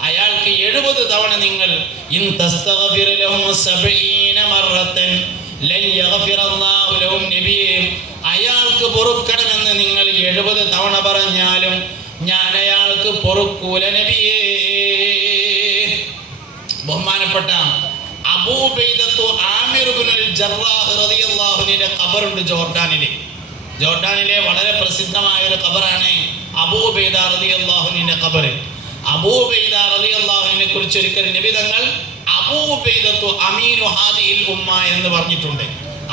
അയാൾക്ക് 70 തവണ നിങ്ങൾ ഇൻ തസ്തഗ്ഫിർ ലഹും 70 മറത്തൻ ലൻ യഗ്ഫിറല്ലാഹു ലഹും, നബിയെ അയാൾക്ക് പൊറുക്കണമെന്ന് നിങ്ങൾ 70 തവണ പറഞ്ഞാലും ഞാൻ അയാൾക്ക് പൊറുക്കൂല നബിയേ. ബഹുമാനപ്പെട്ട അബൂ ഉബൈദത്തു ആമിർ ഇബ്നുൽ ജറാഹ് റളിയല്ലാഹു അൻഹുവിന്റെ ഖബറുണ്ട് ജോർഡാനിലെ വളരെ പ്രസിദ്ധമായ ഒരു ഖബറാണ് അബൂ ഉബൈദ റളിയല്ലാഹു അൻഹുവിന്റെ ഖബർ. അബൂ ഉബൈദ റളിയല്ലാഹു അൻഹുവിനെ കുറിച്ച് ഒരിക്കൽ നബി തങ്ങൾ അബൂ ഉബൈദത്തു അമീനു ഹാദിഹിൽ ഉമ്മ എന്ന് പറഞ്ഞിട്ടുണ്ട്.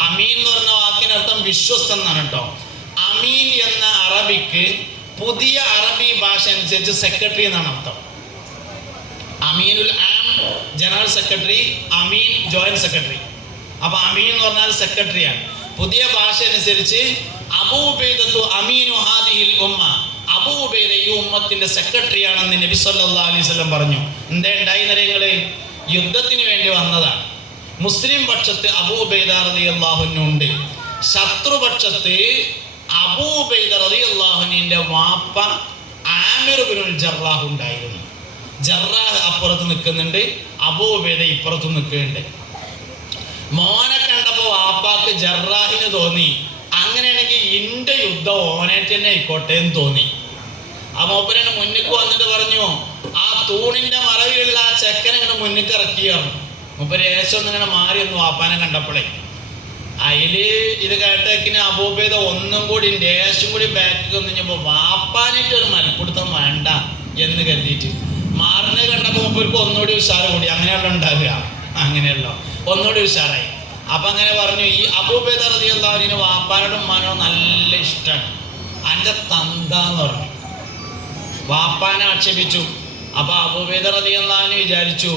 അമീൻ എന്ന് പറഞ്ഞ വാക്കിനർത്ഥം വിശ്വസ്തൻ എന്നാണ് കേട്ടോ. അമീൻ എന്ന അറബിക്ക് പുതിയ അറബി ഭാഷ അനുസരിച്ച് സെക്രട്ടറി എന്നാണ് അർത്ഥം. അമീനുൽ ആം ജനറൽ സെക്രട്ടറി, അമീൻ ജോയിന്റ് സെക്രട്ടറി. അപ്പൊ അമീൻ എന്ന് പറഞ്ഞാൽ സെക്രട്ടറിയാണ്. പുതിയ ഭാഷ അനുസരിച്ച് അബൂ ഉബൈദത്തു അമീനു ഹാദിഹിൽ ഉമ്മ, അബൂ ഉബൈദ ഈ ഉമ്മത്തിന്റെ സെക്രട്ടറിയാണെന്ന് നബി സല്ലല്ലാഹു അലൈഹി വസല്ലം പറഞ്ഞു. എന്താ ഉണ്ടായി നിരങ്ങള്? യുദ്ധത്തിന് വേണ്ടി വന്നതാണ്. മുസ്ലിം പക്ഷത്ത് അബൂ ഉബൈദ റളിയല്ലാഹു അൻഹു ഉണ്ട്. ശത്രുപക്ഷത്ത് അബൂ ഉബൈദ റളിയല്ലാഹു അൻഹുവിന്റെ വാപ്പ ആമിർ ഇബ്നുൽ ജറാഹ് ഉണ്ടായിരുന്നു. ജറാഹ് അപ്പുറത്ത് നിൽക്കുന്നുണ്ട്, അബൂ ഉബൈദ ഇപ്പുറത്ത് നിൽക്കുന്നുണ്ട്. മോനെ കണ്ടപ്പോ വാപ്പാക്ക് ജറാഹിന് തോന്നി, അങ്ങനെയാണെങ്കിൽ ഇന്റെ യുദ്ധം ഓനേറ്റ് തന്നെ ആയിക്കോട്ടെ എന്ന് തോന്നി. ആ മൂപ്പരന് മുന്നിക്ക് വന്നിട്ട് പറഞ്ഞു, ആ തൂണിന്റെ മറവിലുള്ള ആ ചെക്കനെ ഇങ്ങനെ മുന്നിക്ക് ഇറക്കിയായിരുന്നു. മൂപ്പര് ഏശം ഒന്നിങ്ങനെ മാറി ഒന്ന് വാപ്പാനെ കണ്ടപ്പോഴേ അതില് ഇത് കേട്ടേക്കിന് അബൂ ഉബൈദ ഒന്നും കൂടി ലേശം കൂടി ബാക്കിൽ വന്നിപ്പോ വാപ്പാനായിട്ട് ഒരു മൽപ്പിടുത്തം വേണ്ട എന്ന് കരുതിയിട്ട് മാറിനെ കണ്ടപ്പോ മൂപ്പർക്ക് ഒന്നുകൂടി ഉഷാറ് കൂടി. അങ്ങനെയുള്ള ഉണ്ടാകുക, അങ്ങനെയുള്ള ഒന്നുകൂടി ഉഷാറായി. അപ്പൊ അങ്ങനെ പറഞ്ഞു, ഈ അബൂ ഉബൈദ റളിയല്ലാഹു അൻഹു വാപ്പാനോടും ഉമ്മാനോടും നല്ല ഇഷ്ടമാണ്. അന്റെ തന്താന്ന് പറഞ്ഞു, വാപ്പാനെ ആക്ഷേപിച്ചു. അപ്പൊ അബൂ ഉബൈദ റളിയല്ലാഹു അൻഹു വിചാരിച്ചു,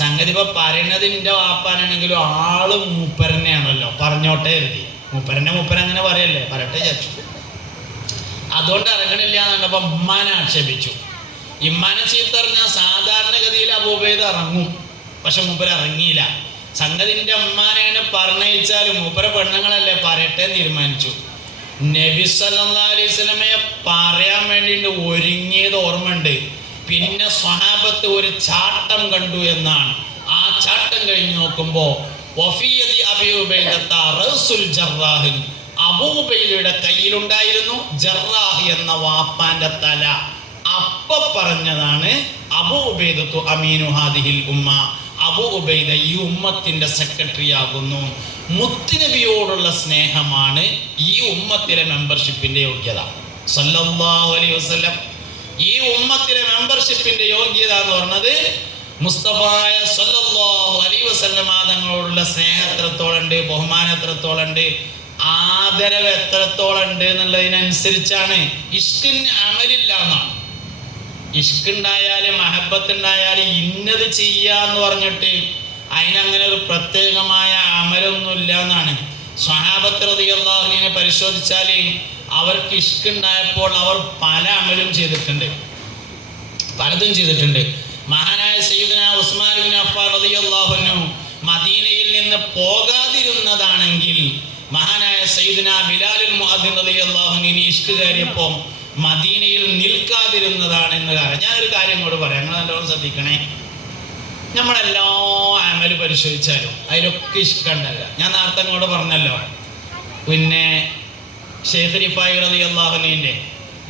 സംഗതി ഇപ്പൊ പറയണത് എന്റെ വാപ്പാനാണെങ്കിലും ആള് മൂപ്പരനെയാണല്ലോ, പറഞ്ഞോട്ടെ കരുതി. മൂപ്പരങ്ങനെ പറയല്ലേ, പറയട്ടെ വിചാരിച്ചു. അതുകൊണ്ട് ഇറങ്ങണില്ല എന്ന് കണ്ടപ്പോ ഉമ്മാനെ ആക്ഷേപിച്ചു. ഇമ്മാനെ ചീത്തറിഞ്ഞാൽ സാധാരണഗതിയിൽ അബൂ ഉബൈദ ഇറങ്ങും, പക്ഷെ മൂപ്പര് ഇറങ്ങിയില്ല. സംഗതിന്റെ ഉമ്മാനെ പറഞ്ഞയച്ചാലും മൂപ്പര പെണ്ണുങ്ങളല്ലേ പറയട്ടെ തീരുമാനിച്ചു. നബി സല്ലല്ലാഹു അലൈഹി വസല്ലമയെ പറയാൻ വേണ്ടിയിട്ട് ഒരുങ്ങിയത് ഓർമ്മയുണ്ട്. പിന്നെ സ്വഹാബത്ത് ഒരു ചാട്ടം കണ്ടു എന്നാണ്. ആ ചാട്ടം കഴിഞ്ഞ് നോക്കുമ്പോ വഫിയദി അബീ ഉബൈദത്ത റഅസുൽ ജറാഹ്, അബൂ ഉബൈദയുടെ കയ്യിലുണ്ടായിരുന്നു ജറാഹ് എന്ന വാപ്പാന്റെ തല. അപ്പ പറഞ്ഞതാണ് അബൂ ഉബൈദത്തു അമീനു ഹാദിഹിൽ ഉമ്മ, അബൂ ഉബൈദ ഈ ഉമ്മത്തിന്റെ സെക്രട്ടറി ആകുന്നു. മുത്തുനബിയോടുള്ള സ്നേഹമാണ് ഈ ഉമ്മത്തിലെ മെമ്പർഷിപ്പിന്റെ യോഗ്യത. സല്ലല്ലാഹു അലൈഹി വസല്ലം ഈ ഉമ്മത്തിലെ മെമ്പർഷിപ്പിന്റെ യോഗ്യത എന്ന് പറഞ്ഞത് മുസ്തഫായ സല്ലല്ലാഹു അലൈഹി വസല്ലം തങ്ങളോടുള്ള സ്നേഹം എത്രത്തോളുണ്ട്, ബഹുമാനം എത്രത്തോളുണ്ട്, ആദരവ് എത്രത്തോളുണ്ട് എന്നുള്ളതിനനുസരിച്ചാണ്. ഇഷ്കിന് അമലില്ല എന്നാണ്. ഇഷ്കുണ്ടായാലും മഹബത്തുണ്ടായാലും ഇന്നത് ചെയ്യാന്ന് പറഞ്ഞിട്ട് അതിനങ്ങനെ ഒരു പ്രത്യേകമായ അമലൊന്നുമില്ല എന്നാണ്. സ്വഹാബത്ത് റളിയല്ലാഹു അൻഹുവിനെ പരിശോധിച്ചാൽ അവർക്ക് ഇഷ്കുണ്ടായപ്പോൾ അവർ പല അമലും ചെയ്തിട്ടുണ്ട്, പലതും ചെയ്തിട്ടുണ്ട്. മഹാനായ സയ്യിദുനാ ഉസ്മാൻ ഇബ്നു അഫ്ഫാൻ റളിയല്ലാഹു അൻഹു മദീനയിൽ നിന്ന് പോകാതിരുന്നതാണെങ്കിൽ മഹാനായ സയ്യിദുനാ ബിലാലുൽ മുഅദ്ദിൻ റളിയല്ലാഹു അൻഹു ഇഷ്ക് കയറിയപ്പോൾ മദീനയിൽ നിൽക്കാതിരുന്നതാണ് എന്ന് കാരണം. ഞാനൊരു കാര്യം കൂടെ പറയാം, നിങ്ങൾ നല്ലോണം ശ്രദ്ധിക്കണേ. നമ്മളെല്ലാ അമല് പരിശോധിച്ചാലും അതിലൊക്കെ ഇഷ്കുണ്ടല്ല. ഞാൻ നേരത്തെ അങ്ങോട്ട് പറഞ്ഞല്ലോ, പിന്നെ ഷെയ്ഖ് റിഫായി റളിയല്ലാഹു അൻഹുവിന്റെ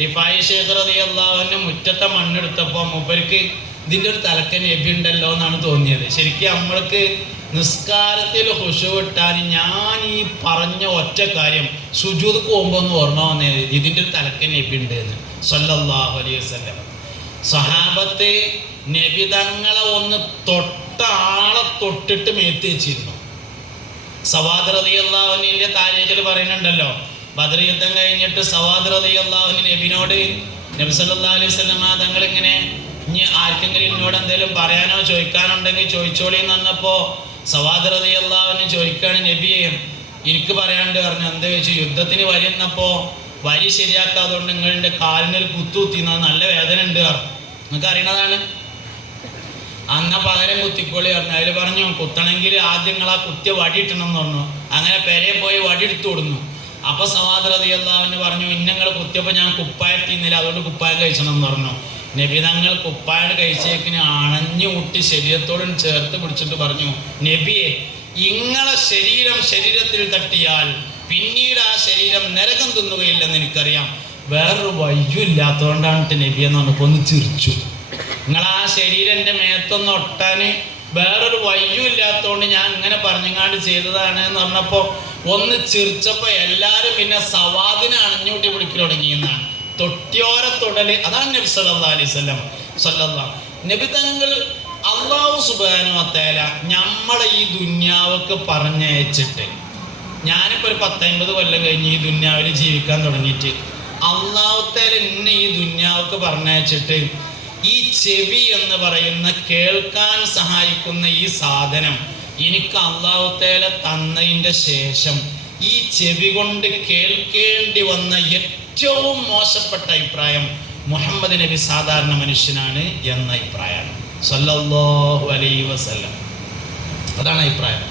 റിഫായി ഷെയ്ഖ് റളിയല്ലാഹു അൻഹു മുറ്റത്തെ മണ്ണെടുത്തപ്പോൾ മൂപ്പർക്ക് ഇതിൻ്റെ ഒരു തലക്കൻ നബി ഉണ്ടല്ലോ എന്നാണ് തോന്നിയത്. ശരിക്കും നമ്മൾക്ക് നിസ്കാരത്തിൽ ഖുശൂ കിട്ടാൻ ഞാൻ ഈ പറഞ്ഞ ഒറ്റ കാര്യം സുജൂദ് പോകുമ്പോൾ ഒന്ന് ഓർമ്മ വന്നത്, ഇതിൻ്റെ ഒരു തലക്കൻ നബി ഉണ്ട് എന്ന് സല്ലല്ലാഹു അലൈഹി വസല്ലം. സഹാബത്തെ നബി തങ്ങളെ ഒന്ന് തൊട്ടാളെ തൊട്ടിട്ട് മേത്ത് വെച്ചിരുന്നു. സവാദ് റളിയല്ലാഹു അൻഹുവിന്റെ താരീഖിൽ പറയുന്നുണ്ടല്ലോ, ബദർ യുദ്ധം കഴിഞ്ഞിട്ട് സവാദ് റളിയല്ലാഹു അൻഹു നബിനോട് നബി സല്ലല്ലാഹു അലൈഹി വസല്ലം തങ്ങൾ ഇങ്ങനെ ഇനി ആർക്കെങ്കിലും എന്നോട് എന്തെങ്കിലും പറയാനോ ചോദിക്കാനുണ്ടെങ്കിൽ ചോദിച്ചോളി എന്ന് പറഞ്ഞപ്പോൾ സവാദ് റളിയല്ലാഹു അൻഹു ചോദിക്കുകയാണ്, നബിയെ എനിക്ക് പറയാണ്ട് പറഞ്ഞു. എന്താ ചോദിച്ചു? യുദ്ധത്തിന് വരി എന്നപ്പോൾ വരി ശരിയാക്കാതുകൊണ്ട് നിങ്ങളുടെ കാലിനൊരു കുത്തുകുത്തിന്ന് നല്ല വേദന ഉണ്ട് പറഞ്ഞു. നിങ്ങൾക്ക് അറിയണതാണ്. അന്ന പകരം കുത്തിക്കോളി പറഞ്ഞു. അതിൽ പറഞ്ഞു കുത്തണമെങ്കിൽ ആദ്യം നിങ്ങൾ ആ കുത്തിയ വടി ഇട്ടണം എന്ന് പറഞ്ഞു. അങ്ങനെ പെരയെ പോയി വടി എടുത്തു കൊടുന്നു. അപ്പോൾ സവാദ് റളിയല്ലാഹു അൻഹു പറഞ്ഞു, ഇന്നങ്ങൾ കുത്തിയപ്പോൾ ഞാൻ കുപ്പായത്തിന്നില്ല, അതുകൊണ്ട് കുപ്പായം കഴിച്ചണം എന്ന് പറഞ്ഞു. നബി തങ്ങൾ കുപ്പായം കഴിച്ചേക്കിന് അണഞ്ഞു മുട്ടി ശരീരത്തോടും ചേർത്ത് പിടിച്ചിട്ട് പറഞ്ഞു, നബിയെ ഇങ്ങളെ ശരീരത്തിൽ തട്ടിയാൽ പിന്നീട് ആ ശരീരം നരകം തിന്നുകയില്ലെന്ന് എനിക്കറിയാം. വേറൊരു വയ്യുമില്ലാത്തതുകൊണ്ടാണ് നബി എന്ന് പറഞ്ഞപ്പോൾ ഒന്ന് ചിരിച്ചു. നിങ്ങൾ ആ ശരീരം എൻ്റെ മേത്തൊന്ന് ഒട്ടാന് വേറൊരു വയ്യുമില്ലാത്തതുകൊണ്ട് ഞാൻ ഇങ്ങനെ പറഞ്ഞങ്ങാണ്ട് ചെയ്തതാണ് എന്ന് പറഞ്ഞപ്പോൾ ഒന്ന് ചിരിച്ചപ്പോൾ എല്ലാവരും പിന്നെ സവാദിനെ അണഞ്ഞൂട്ടി പിടിക്കൽ തുടങ്ങിയെന്നാണ്. തൊട്ടിയോര തൊടല്. അതാണ് നബി സല്ലല്ലാഹു അലൈഹി വസല്ലം. നബി തങ്ങൾ അല്ലാഹു സുബ്ഹാനഹു വ തആല നമ്മളെ ഈ ദുന്യാവൊക്കെ പറഞ്ഞയച്ചിട്ട്, ഞാനിപ്പോൾ ഒരു 10-50 കൊല്ലം കഴിഞ്ഞ് ഈ ദുന്യാവിൽ ജീവിക്കാൻ തുടങ്ങിയിട്ട് അല്ലാഹു തആല എന്നെ ഈ ദുന്യാവൊക്കെ പറഞ്ഞയച്ചിട്ട് ഈ ചെവി എന്ന് പറയുന്ന കേൾക്കാൻ സഹായിക്കുന്ന ഈ സാധനം എനിക്ക് അല്ലാഹു തആല തന്നതിൻ്റെ ശേഷം ഈ ചെവി കൊണ്ട് കേൾക്കേണ്ടി വന്ന ഏറ്റവും മോശപ്പെട്ട അഭിപ്രായം മുഹമ്മദ് നബി സാധാരണ മനുഷ്യനാണ് എന്ന അഭിപ്രായമാണ് സല്ലല്ലാഹു അലൈഹി വസല്ലം. അതാണ് അഭിപ്രായം.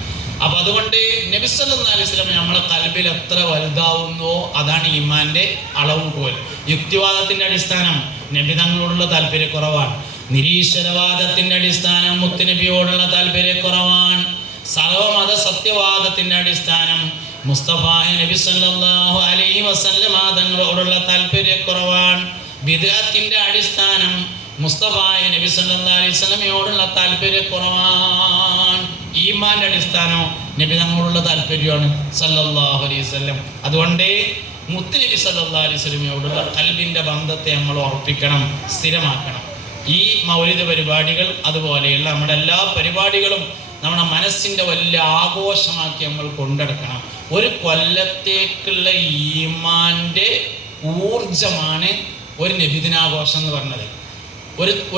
അപ്പൊ അതുകൊണ്ട് നബി സല്ലല്ലാഹു അലൈഹി വസല്ലം നമ്മളെ കൽബിൽ എത്ര വലുതാവുന്നോ അതാണ് ഈമാന്റെ അളവ് പോൽ. യുക്തിവാദത്തിന്റെ അടിസ്ഥാനം നബി തങ്ങളോടുള്ള താല്പര്യക്കുറവാണ്. നിരീശ്വരവാദത്തിന്റെ അടിസ്ഥാനം മുത്തുനബിയോടുള്ള താല്പര്യക്കുറവാണ്. സർവമത സത്യവാദത്തിന്റെ അടിസ്ഥാനം മുസ്തഫായ നബി സല്ലല്ലാഹു അലൈഹി വസല്ലം തങ്ങളോടുള്ള താല്പര്യക്കുറവാണ്. ബിദ്അത്തിന്റെ അടിസ്ഥാനം മുസ്തഫായ നബി സല്ലല്ലാഹു അലൈഹി വസല്ലമയോടുള്ള താല്പര്യക്കുറവാണ്. ഈമാന്റെ അടിസ്ഥാനം നബി തങ്ങളോടുള്ള താല്പര്യമാണ് സല്ലല്ലാഹു അലൈഹി വസല്ലം. അതുകൊണ്ട് മുത്തുനബി സല്ലല്ലാഹു അലൈഹി വസല്ലമയോടുള്ള ഖൽബിന്റെ ബന്ധത്തെ നമ്മൾ ഉറപ്പിക്കണം, സ്ഥിരമാക്കണം. ഈ മൗലിദ് പരിപാടികൾ അതുപോലെയുള്ള നമ്മുടെ എല്ലാ പരിപാടികളും നമ്മുടെ മനസ്സിൻ്റെ വലിയ ആഘോഷമാക്കി നമ്മൾ കൊണ്ടെടുക്കണം. ഒരു കൊല്ലത്തേക്കുള്ള ഈമാന്റെ ഊർജമാണ് ഒരു നബിദിനാഘോഷം എന്ന് പറഞ്ഞത്.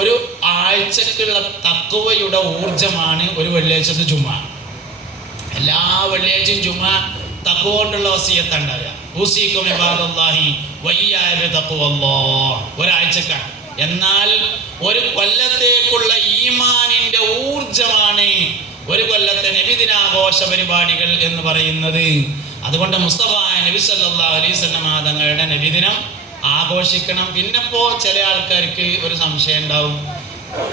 ഒരു ആഴ്ചക്കുള്ള തഖ്വയുടെ ഊർജമാണ് ഒരു വെള്ളിയാഴ്ചത്തെ ജുമ. എല്ലാ വെള്ളിയാഴ്ചയും ജുമ തഖ്വ കൊണ്ടുള്ള വസിയത്ത് ഉണ്ടാവുക. ഊസിക്കും ഇബാദല്ലാഹി വയ്യായ ബിതഖ്വല്ലാഹ് ഒരാഴ്ചക്കാണ്. എന്നാൽ ഒരു കൊല്ലത്തേക്കുള്ള ഈമാനിന്റെ ഊർജമാണ് ഒരു കൊല്ലത്തെ നബിദിനാഘോഷ പരിപാടികൾ എന്ന് പറയുന്നത്. അതുകൊണ്ട് മുസ്തഫ നബി സല്ലല്ലാഹു അലൈഹി വസല്ലം തങ്ങളുടെ നബിദിനം ആഘോഷിക്കണം. പിന്നെപ്പോ ചില ആൾക്കാർക്ക് ഒരു സംശയം ഉണ്ടാവും,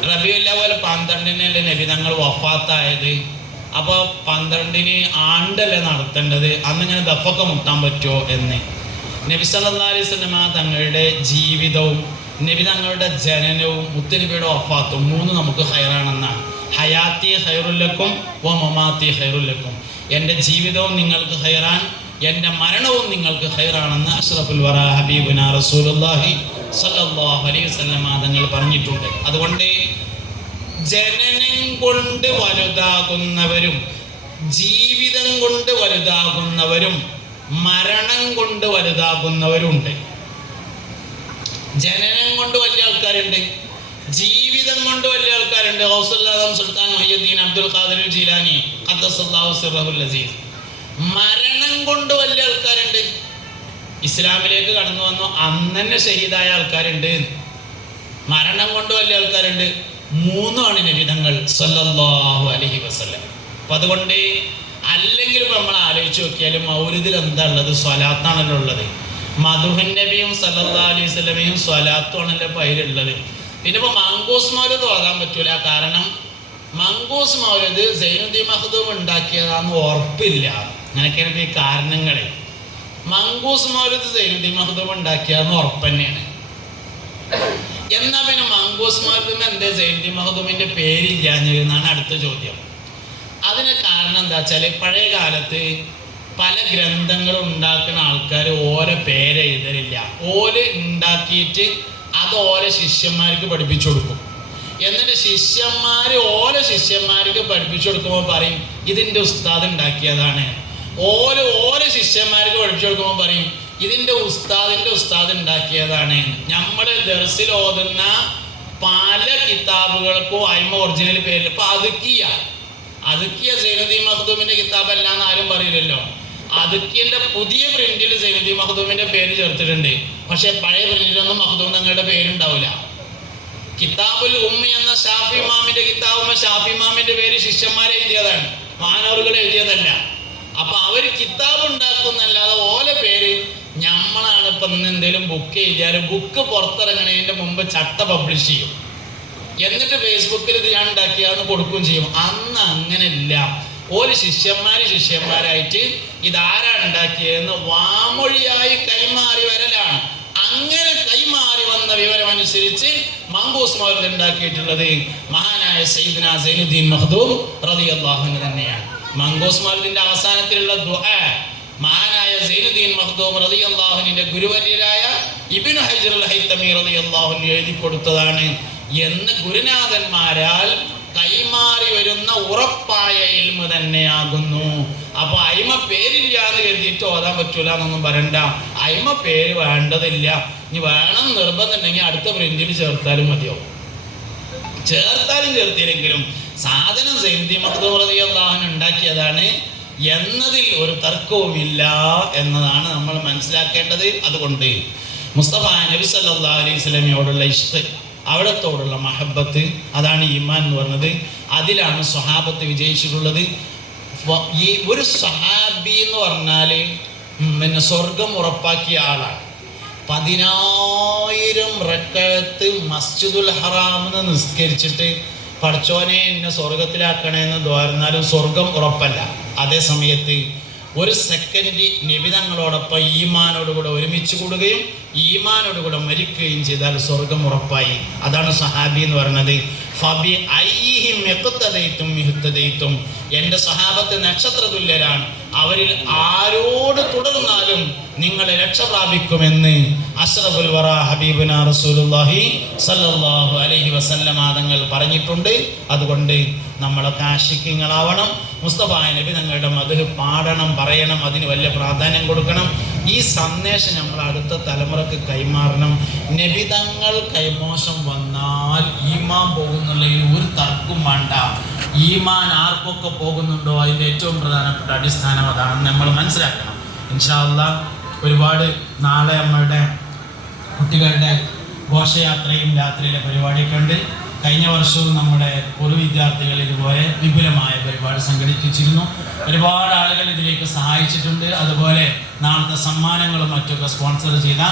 റബീഉൽ അവ്വൽ 12-ന് നബി തങ്ങൾ വഫാത്തായത്, അപ്പോൾ 12-ന് ആണ്ടല്ലേ നടത്തേണ്ടത്, അന്നിങ്ങനെ ദഫൊക്കെ മുട്ടാൻ പറ്റുമോ എന്ന്. നബി സല്ലല്ലാഹു അലൈഹി വസല്ലം തങ്ങളുടെ ജീവിതവും നബി തങ്ങളുടെ ജനനവും മുത്തുനബിയുടെ വഫാത്തും 3 നമുക്ക് ഖൈറാണെന്നാണ്. ഹയാത്തി ഖൈറുല്ലക്കും വ മമാത്തി ഖൈറുല്ലക്കും. എൻ്റെ ജീവിതവും നിങ്ങൾക്ക് ഖൈറാൻ, എൻ്റെ മരണവും നിങ്ങൾക്ക് ഖൈറാണെന്ന് അഷ്റഫുൽ വറ ഹബീബുനാ റസൂലുള്ളാഹി സ്വല്ലല്ലാഹു അലൈഹി വസല്ലം തങ്ങൾ പറഞ്ഞിട്ടുണ്ട്. അതുകൊണ്ട് ജനനം കൊണ്ട് വലുതാകുന്നവരും ജീവിതം കൊണ്ട് വലുതാകുന്നവരും മരണം കൊണ്ട് വലുതാകുന്നവരുണ്ട്. ജനനം കൊണ്ട് വലിയ ആൾക്കാരുണ്ട്, ജീവിതം കൊണ്ട് വലിയ ആൾക്കാരുണ്ട്. ഗൗസുൽ ആദം സുൽത്താൻ മുഹയ്യിദ്ദീൻ അബ്ദുൽ ഖാദിർ ജീലാനി ഖദ്ദസല്ലാഹു സിർറഹുൽ അസീസ്. മരണം കൊണ്ട് വലിയ ആൾക്കാരുണ്ട്. ഇസ്ലാമിലേക്ക് കടന്നു വന്നു അന്ന് തന്നെ ഷഹീദായ ആൾക്കാരുണ്ട്. മരണം കൊണ്ട് വലിയ ആൾക്കാരുണ്ട്. 3 നബിതങ്ങൾ സല്ലല്ലാഹു അലൈഹി വസല്ലം. അപ്പം അതുകൊണ്ട് അല്ലെങ്കിൽ ഇപ്പം നമ്മൾ ആലോചിച്ച് നോക്കിയാൽ മൗലിദിൽ എന്താ ഉള്ളത്? സ്വലാത്താണല്ലോ ഉള്ളത്. മധുഹൻ നബിയും സല്ലല്ലാഹു അലൈഹി വസല്ലമയും സ്വലാത്തും ആണല്ലോ ഇപ്പം അതിലുള്ളത്. പിന്നെ ഇപ്പോൾ മങ്കൂസ് മൗലിദ് ഓതാൻ പറ്റൂല. കാരണം മങ്കൂസ് മൗലിദ് സൈനുദ്ദീൻ മഖ്ദൂം ഉണ്ടാക്കിയതാണെന്ന് ഉറപ്പില്ല. അങ്ങനെയൊക്കെയാണ് ഈ കാരണങ്ങൾ. മങ്കൂസ് മൗലിദ് സൈനുദ്ദീൻ മഖ്ദൂം ഉണ്ടാക്കിയതെന്ന് ഉറപ്പ് തന്നെയാണ്. എന്നാൽ പിന്നെ മങ്കൂസ് മൗലിദ് എന്താ സൈനുദ്ദീൻ മഖ്ദൂമിൻ്റെ പേരില്ലാഞ്ഞതെന്നാണ് അടുത്ത ചോദ്യം. അതിന് കാരണം എന്താ വെച്ചാൽ പഴയ കാലത്ത് പല ഗ്രന്ഥങ്ങളും ഉണ്ടാക്കുന്ന ആൾക്കാർ ഓരോ പേരെഴുതലില്ല. ഓല് ഉണ്ടാക്കിയിട്ട് അത് ഓരോ ശിഷ്യന്മാർക്ക് പഠിപ്പിച്ചു കൊടുക്കും. എന്നിട്ട് ഓരോ ശിഷ്യന്മാർക്ക് പഠിപ്പിച്ചു കൊടുക്കുമ്പോൾ പറയും ഇതിൻ്റെ ഉസ്താദ് ഉണ്ടാക്കിയതാണ്. ഓരോ ശിഷ്യന്മാർക്ക് പഠിപ്പിച്ചു കൊടുക്കുമ്പോൾ പറയും ഇതിൻ്റെ ഉസ്താദിൻ്റെ ഉസ്താദ് ഉണ്ടാക്കിയതാണ്. നമ്മൾ ദർസിൽ ഓതുന്ന പല കിതാബുകൾക്കും അയിമ ഒറിജിനൽ പേരിൽ ഇപ്പൊ അതുക്കിയ സൈനുദ്ദീൻ മഖ്ദൂമിന്റെ കിതാബ് അല്ലാന്ന് ആരും പറയില്ലല്ലോ. അതുക്കിന്റെ പുതിയ പ്രിന്റിൽ സൈനുദ്ദീൻ മഖ്ദൂമിന്റെ പേര് ചേർത്തിട്ടുണ്ട്. പക്ഷെ പഴയ പ്രിന്റിലൊന്നും മഖ്ദൂം തങ്ങളുടെ പേരുണ്ടാവില്ല. കിതാബുൽ ഉമ്മി എന്ന ഷാഫി ഇമാമിന്റെ കിതാബും ഷാഫി ഇമാമിന്റെ പേര് ശിഷ്യന്മാരെ എഴുതിയതാണ്, മാനവറുകൾ എഴുതിയതല്ല. അപ്പൊ അവര് കിതാബ് ഉണ്ടാക്കുന്നല്ലാതെ ഓലെ പേര് നമ്മളാണ്. ഇപ്പൊ എന്തെങ്കിലും ബുക്ക് എഴുതിയാൽ ബുക്ക് പുറത്തിറങ്ങണതിന്റെ മുമ്പ് ചട്ട പബ്ലിഷ് ചെയ്യും, എന്നിട്ട് ഫേസ്ബുക്കിൽ ഇത് ഞാൻ ഉണ്ടാക്കിയാന്ന് കൊടുക്കുകയും ചെയ്യും. അന്ന് അങ്ങനെ ഇല്ല. ഓല് ശിഷ്യന്മാരായിട്ട് ഇതാരാ ഉണ്ടാക്കിയതെന്ന് വാമൊഴിയായി കൈമാറി വരലാണ്. അങ്ങനെ കൈമാറി വന്ന വിവരമനുസരിച്ച് മങ്കൂസ് മൗലൂദ് ഉണ്ടാക്കിയിട്ടുള്ളത് മഹാനായ സയ്യിദ്ന സൈനുദ്ദീൻ മഖ്ദൂം റളിയല്ലാഹു അൻഹു തന്നെയാണ്. മങ്കൂസ് മൗലൂദിന്റെ അവസാനത്തിലുള്ള ദുആ മഹാനായ സൈനുദ്ദീൻ മഖ്ദൂം റളിയല്ലാഹു അൻഹുവിന്റെ ഗുരുവര്യരായ ഇബ്നു ഹജർ അൽ ഹൈതമി റളിയല്ലാഹു അൻഹു എഴുതി കൊടുത്തതാണ് എന്ന് ഗുരുനാഥന്മാരാൽ കൈമാറി വരുന്ന ഉറപ്പായ ഇൽമു തന്നെയാകുന്നു. അപ്പൊ അയിമ പേരില്ല എന്ന് കരുതിയിട്ട് ഓതാൻ പറ്റൂല എന്നൊന്നും പറയണ്ട. അയിമ പേര് വേണ്ടതില്ല. ഇനി വേണം നിർബന്ധമുണ്ടെങ്കിൽ അടുത്ത പ്രിന്റിൽ ചേർത്താലും മതിയോ. ചേർത്താലും ചേർത്തില്ലെങ്കിലും സാധനം സൈനുദ്ദീൻ മഖ്ദൂം റളിയല്ലാഹു അൻഹു ഉണ്ടാക്കിയതാണ് എന്നതിൽ ഒരു തർക്കവുമില്ല എന്നതാണ് നമ്മൾ മനസ്സിലാക്കേണ്ടത്. അതുകൊണ്ട് മുസ്തഫ നബി സല്ലല്ലാഹു അലൈഹി വസല്ലമയോടുള്ള ഇഷ്ട്, അവിടത്തോടുള്ള മഹബത്ത്, അതാണ് ഈമാൻ എന്ന് പറഞ്ഞത്. അതിലാണ് സ്വഹാബത്ത് വിജയിച്ചിട്ടുള്ളത്. ഈ ഒരു സ്വഹാബി എന്ന് പറഞ്ഞാൽ പിന്നെ സ്വർഗം ഉറപ്പാക്കിയ ആളാണ്. 10,000 റക്അത്ത് മസ്ജിദുൽ ഹറാമിന് നിസ്കരിച്ചിട്ട് പഠിച്ചോനെ എന്നെ സ്വർഗത്തിലാക്കണേന്ന് ദ്വാരുന്നാലും സ്വർഗം ഉറപ്പല്ല. അതേ സമയത്ത് ഒരു സെക്കൻഡ് നിബിതങ്ങളോടൊപ്പം ഈമാനോടുകൂടെ ഒരുമിച്ച് കൂടുകയും ഈമാനോടുകൂടെ മരിക്കുകയും ചെയ്താൽ സ്വർഗം ഉറപ്പായി. അതാണ് സഹാബി എന്ന് പറയുന്നത്. ഫബി അയ്യിഹിം ഇഖ്തദൈതും ഇഹ്തദൈതും, എൻ്റെ സഹാബത്ത് നക്ഷത്ര തുല്യരാണ്, അവരിൽ ആരോട് തുടർന്നാലും നിങ്ങൾ രക്ഷ പ്രാപിക്കുമെന്ന് അഷ്റഫുൽ വറ ഹബീബുനാ റസൂലുള്ളാഹി സല്ലല്ലാഹു അലൈഹി വസല്ലമ തങ്ങൾ പറഞ്ഞിട്ടുണ്ട്. അതുകൊണ്ട് നമ്മളൊക്കെ ആശിക്യങ്ങളാവണം. മുസ്തഫ നബി തങ്ങളുടെ മദ്ഹ് പാടണം, പറയണം, അതിന് വലിയ പ്രാധാന്യം കൊടുക്കണം. ഈ സന്ദേശം നമ്മൾ അടുത്ത തലമുറക്ക് കൈമാറണം. നബി തങ്ങൾ കൈമോശം വന്നാൽ ഈമാൻ പോകുന്നുള്ളതിൽ ഒരു തർക്കം വേണ്ട. ഈമാൻ ആർക്കൊക്കെ പോകുന്നുണ്ടോ അതിൻ്റെ ഏറ്റവും പ്രധാനപ്പെട്ട അടിസ്ഥാനം അതാണെന്ന് നമ്മൾ മനസ്സിലാക്കണം. ഇൻഷാ അല്ലാഹ് ഒരുപാട് നാളെ നമ്മളുടെ കുട്ടികളുടെ ഘോഷയാത്രയും രാത്രിയിലെ പരിപാടിയൊക്കെ ഉണ്ട്. കഴിഞ്ഞ വർഷവും നമ്മുടെ പൊതു വിദ്യാർത്ഥികൾ ഇതുപോലെ വിപുലമായ പരിപാടി സംഘടിപ്പിച്ചിരുന്നു. ഒരുപാട് ആളുകൾ ഇതിലേക്ക് സഹായിച്ചിട്ടുണ്ട്. അതുപോലെ നാളത്തെ സമ്മാനങ്ങളും മറ്റൊക്കെ സ്പോൺസർ ചെയ്ത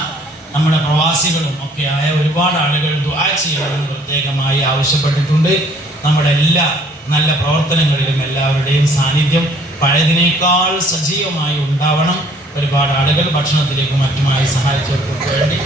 നമ്മുടെ പ്രവാസികളും ഒക്കെ ആയ ഒരുപാട് ആളുകൾ ദുആ ചെയ്യണമെന്ന് പ്രത്യേകമായി ആവശ്യപ്പെട്ടിട്ടുണ്ട്. നമ്മുടെ എല്ലാ നല്ല പ്രവർത്തനങ്ങളിലും എല്ലാവരുടെയും സാന്നിധ്യം പഴയതിനേക്കാൾ സജീവമായി ഉണ്ടാവണം. ഒരുപാട് ആളുകൾ ഭക്ഷണത്തിലേക്കും മറ്റുമായി സഹായിച്ചവർക്ക് വേണ്ടി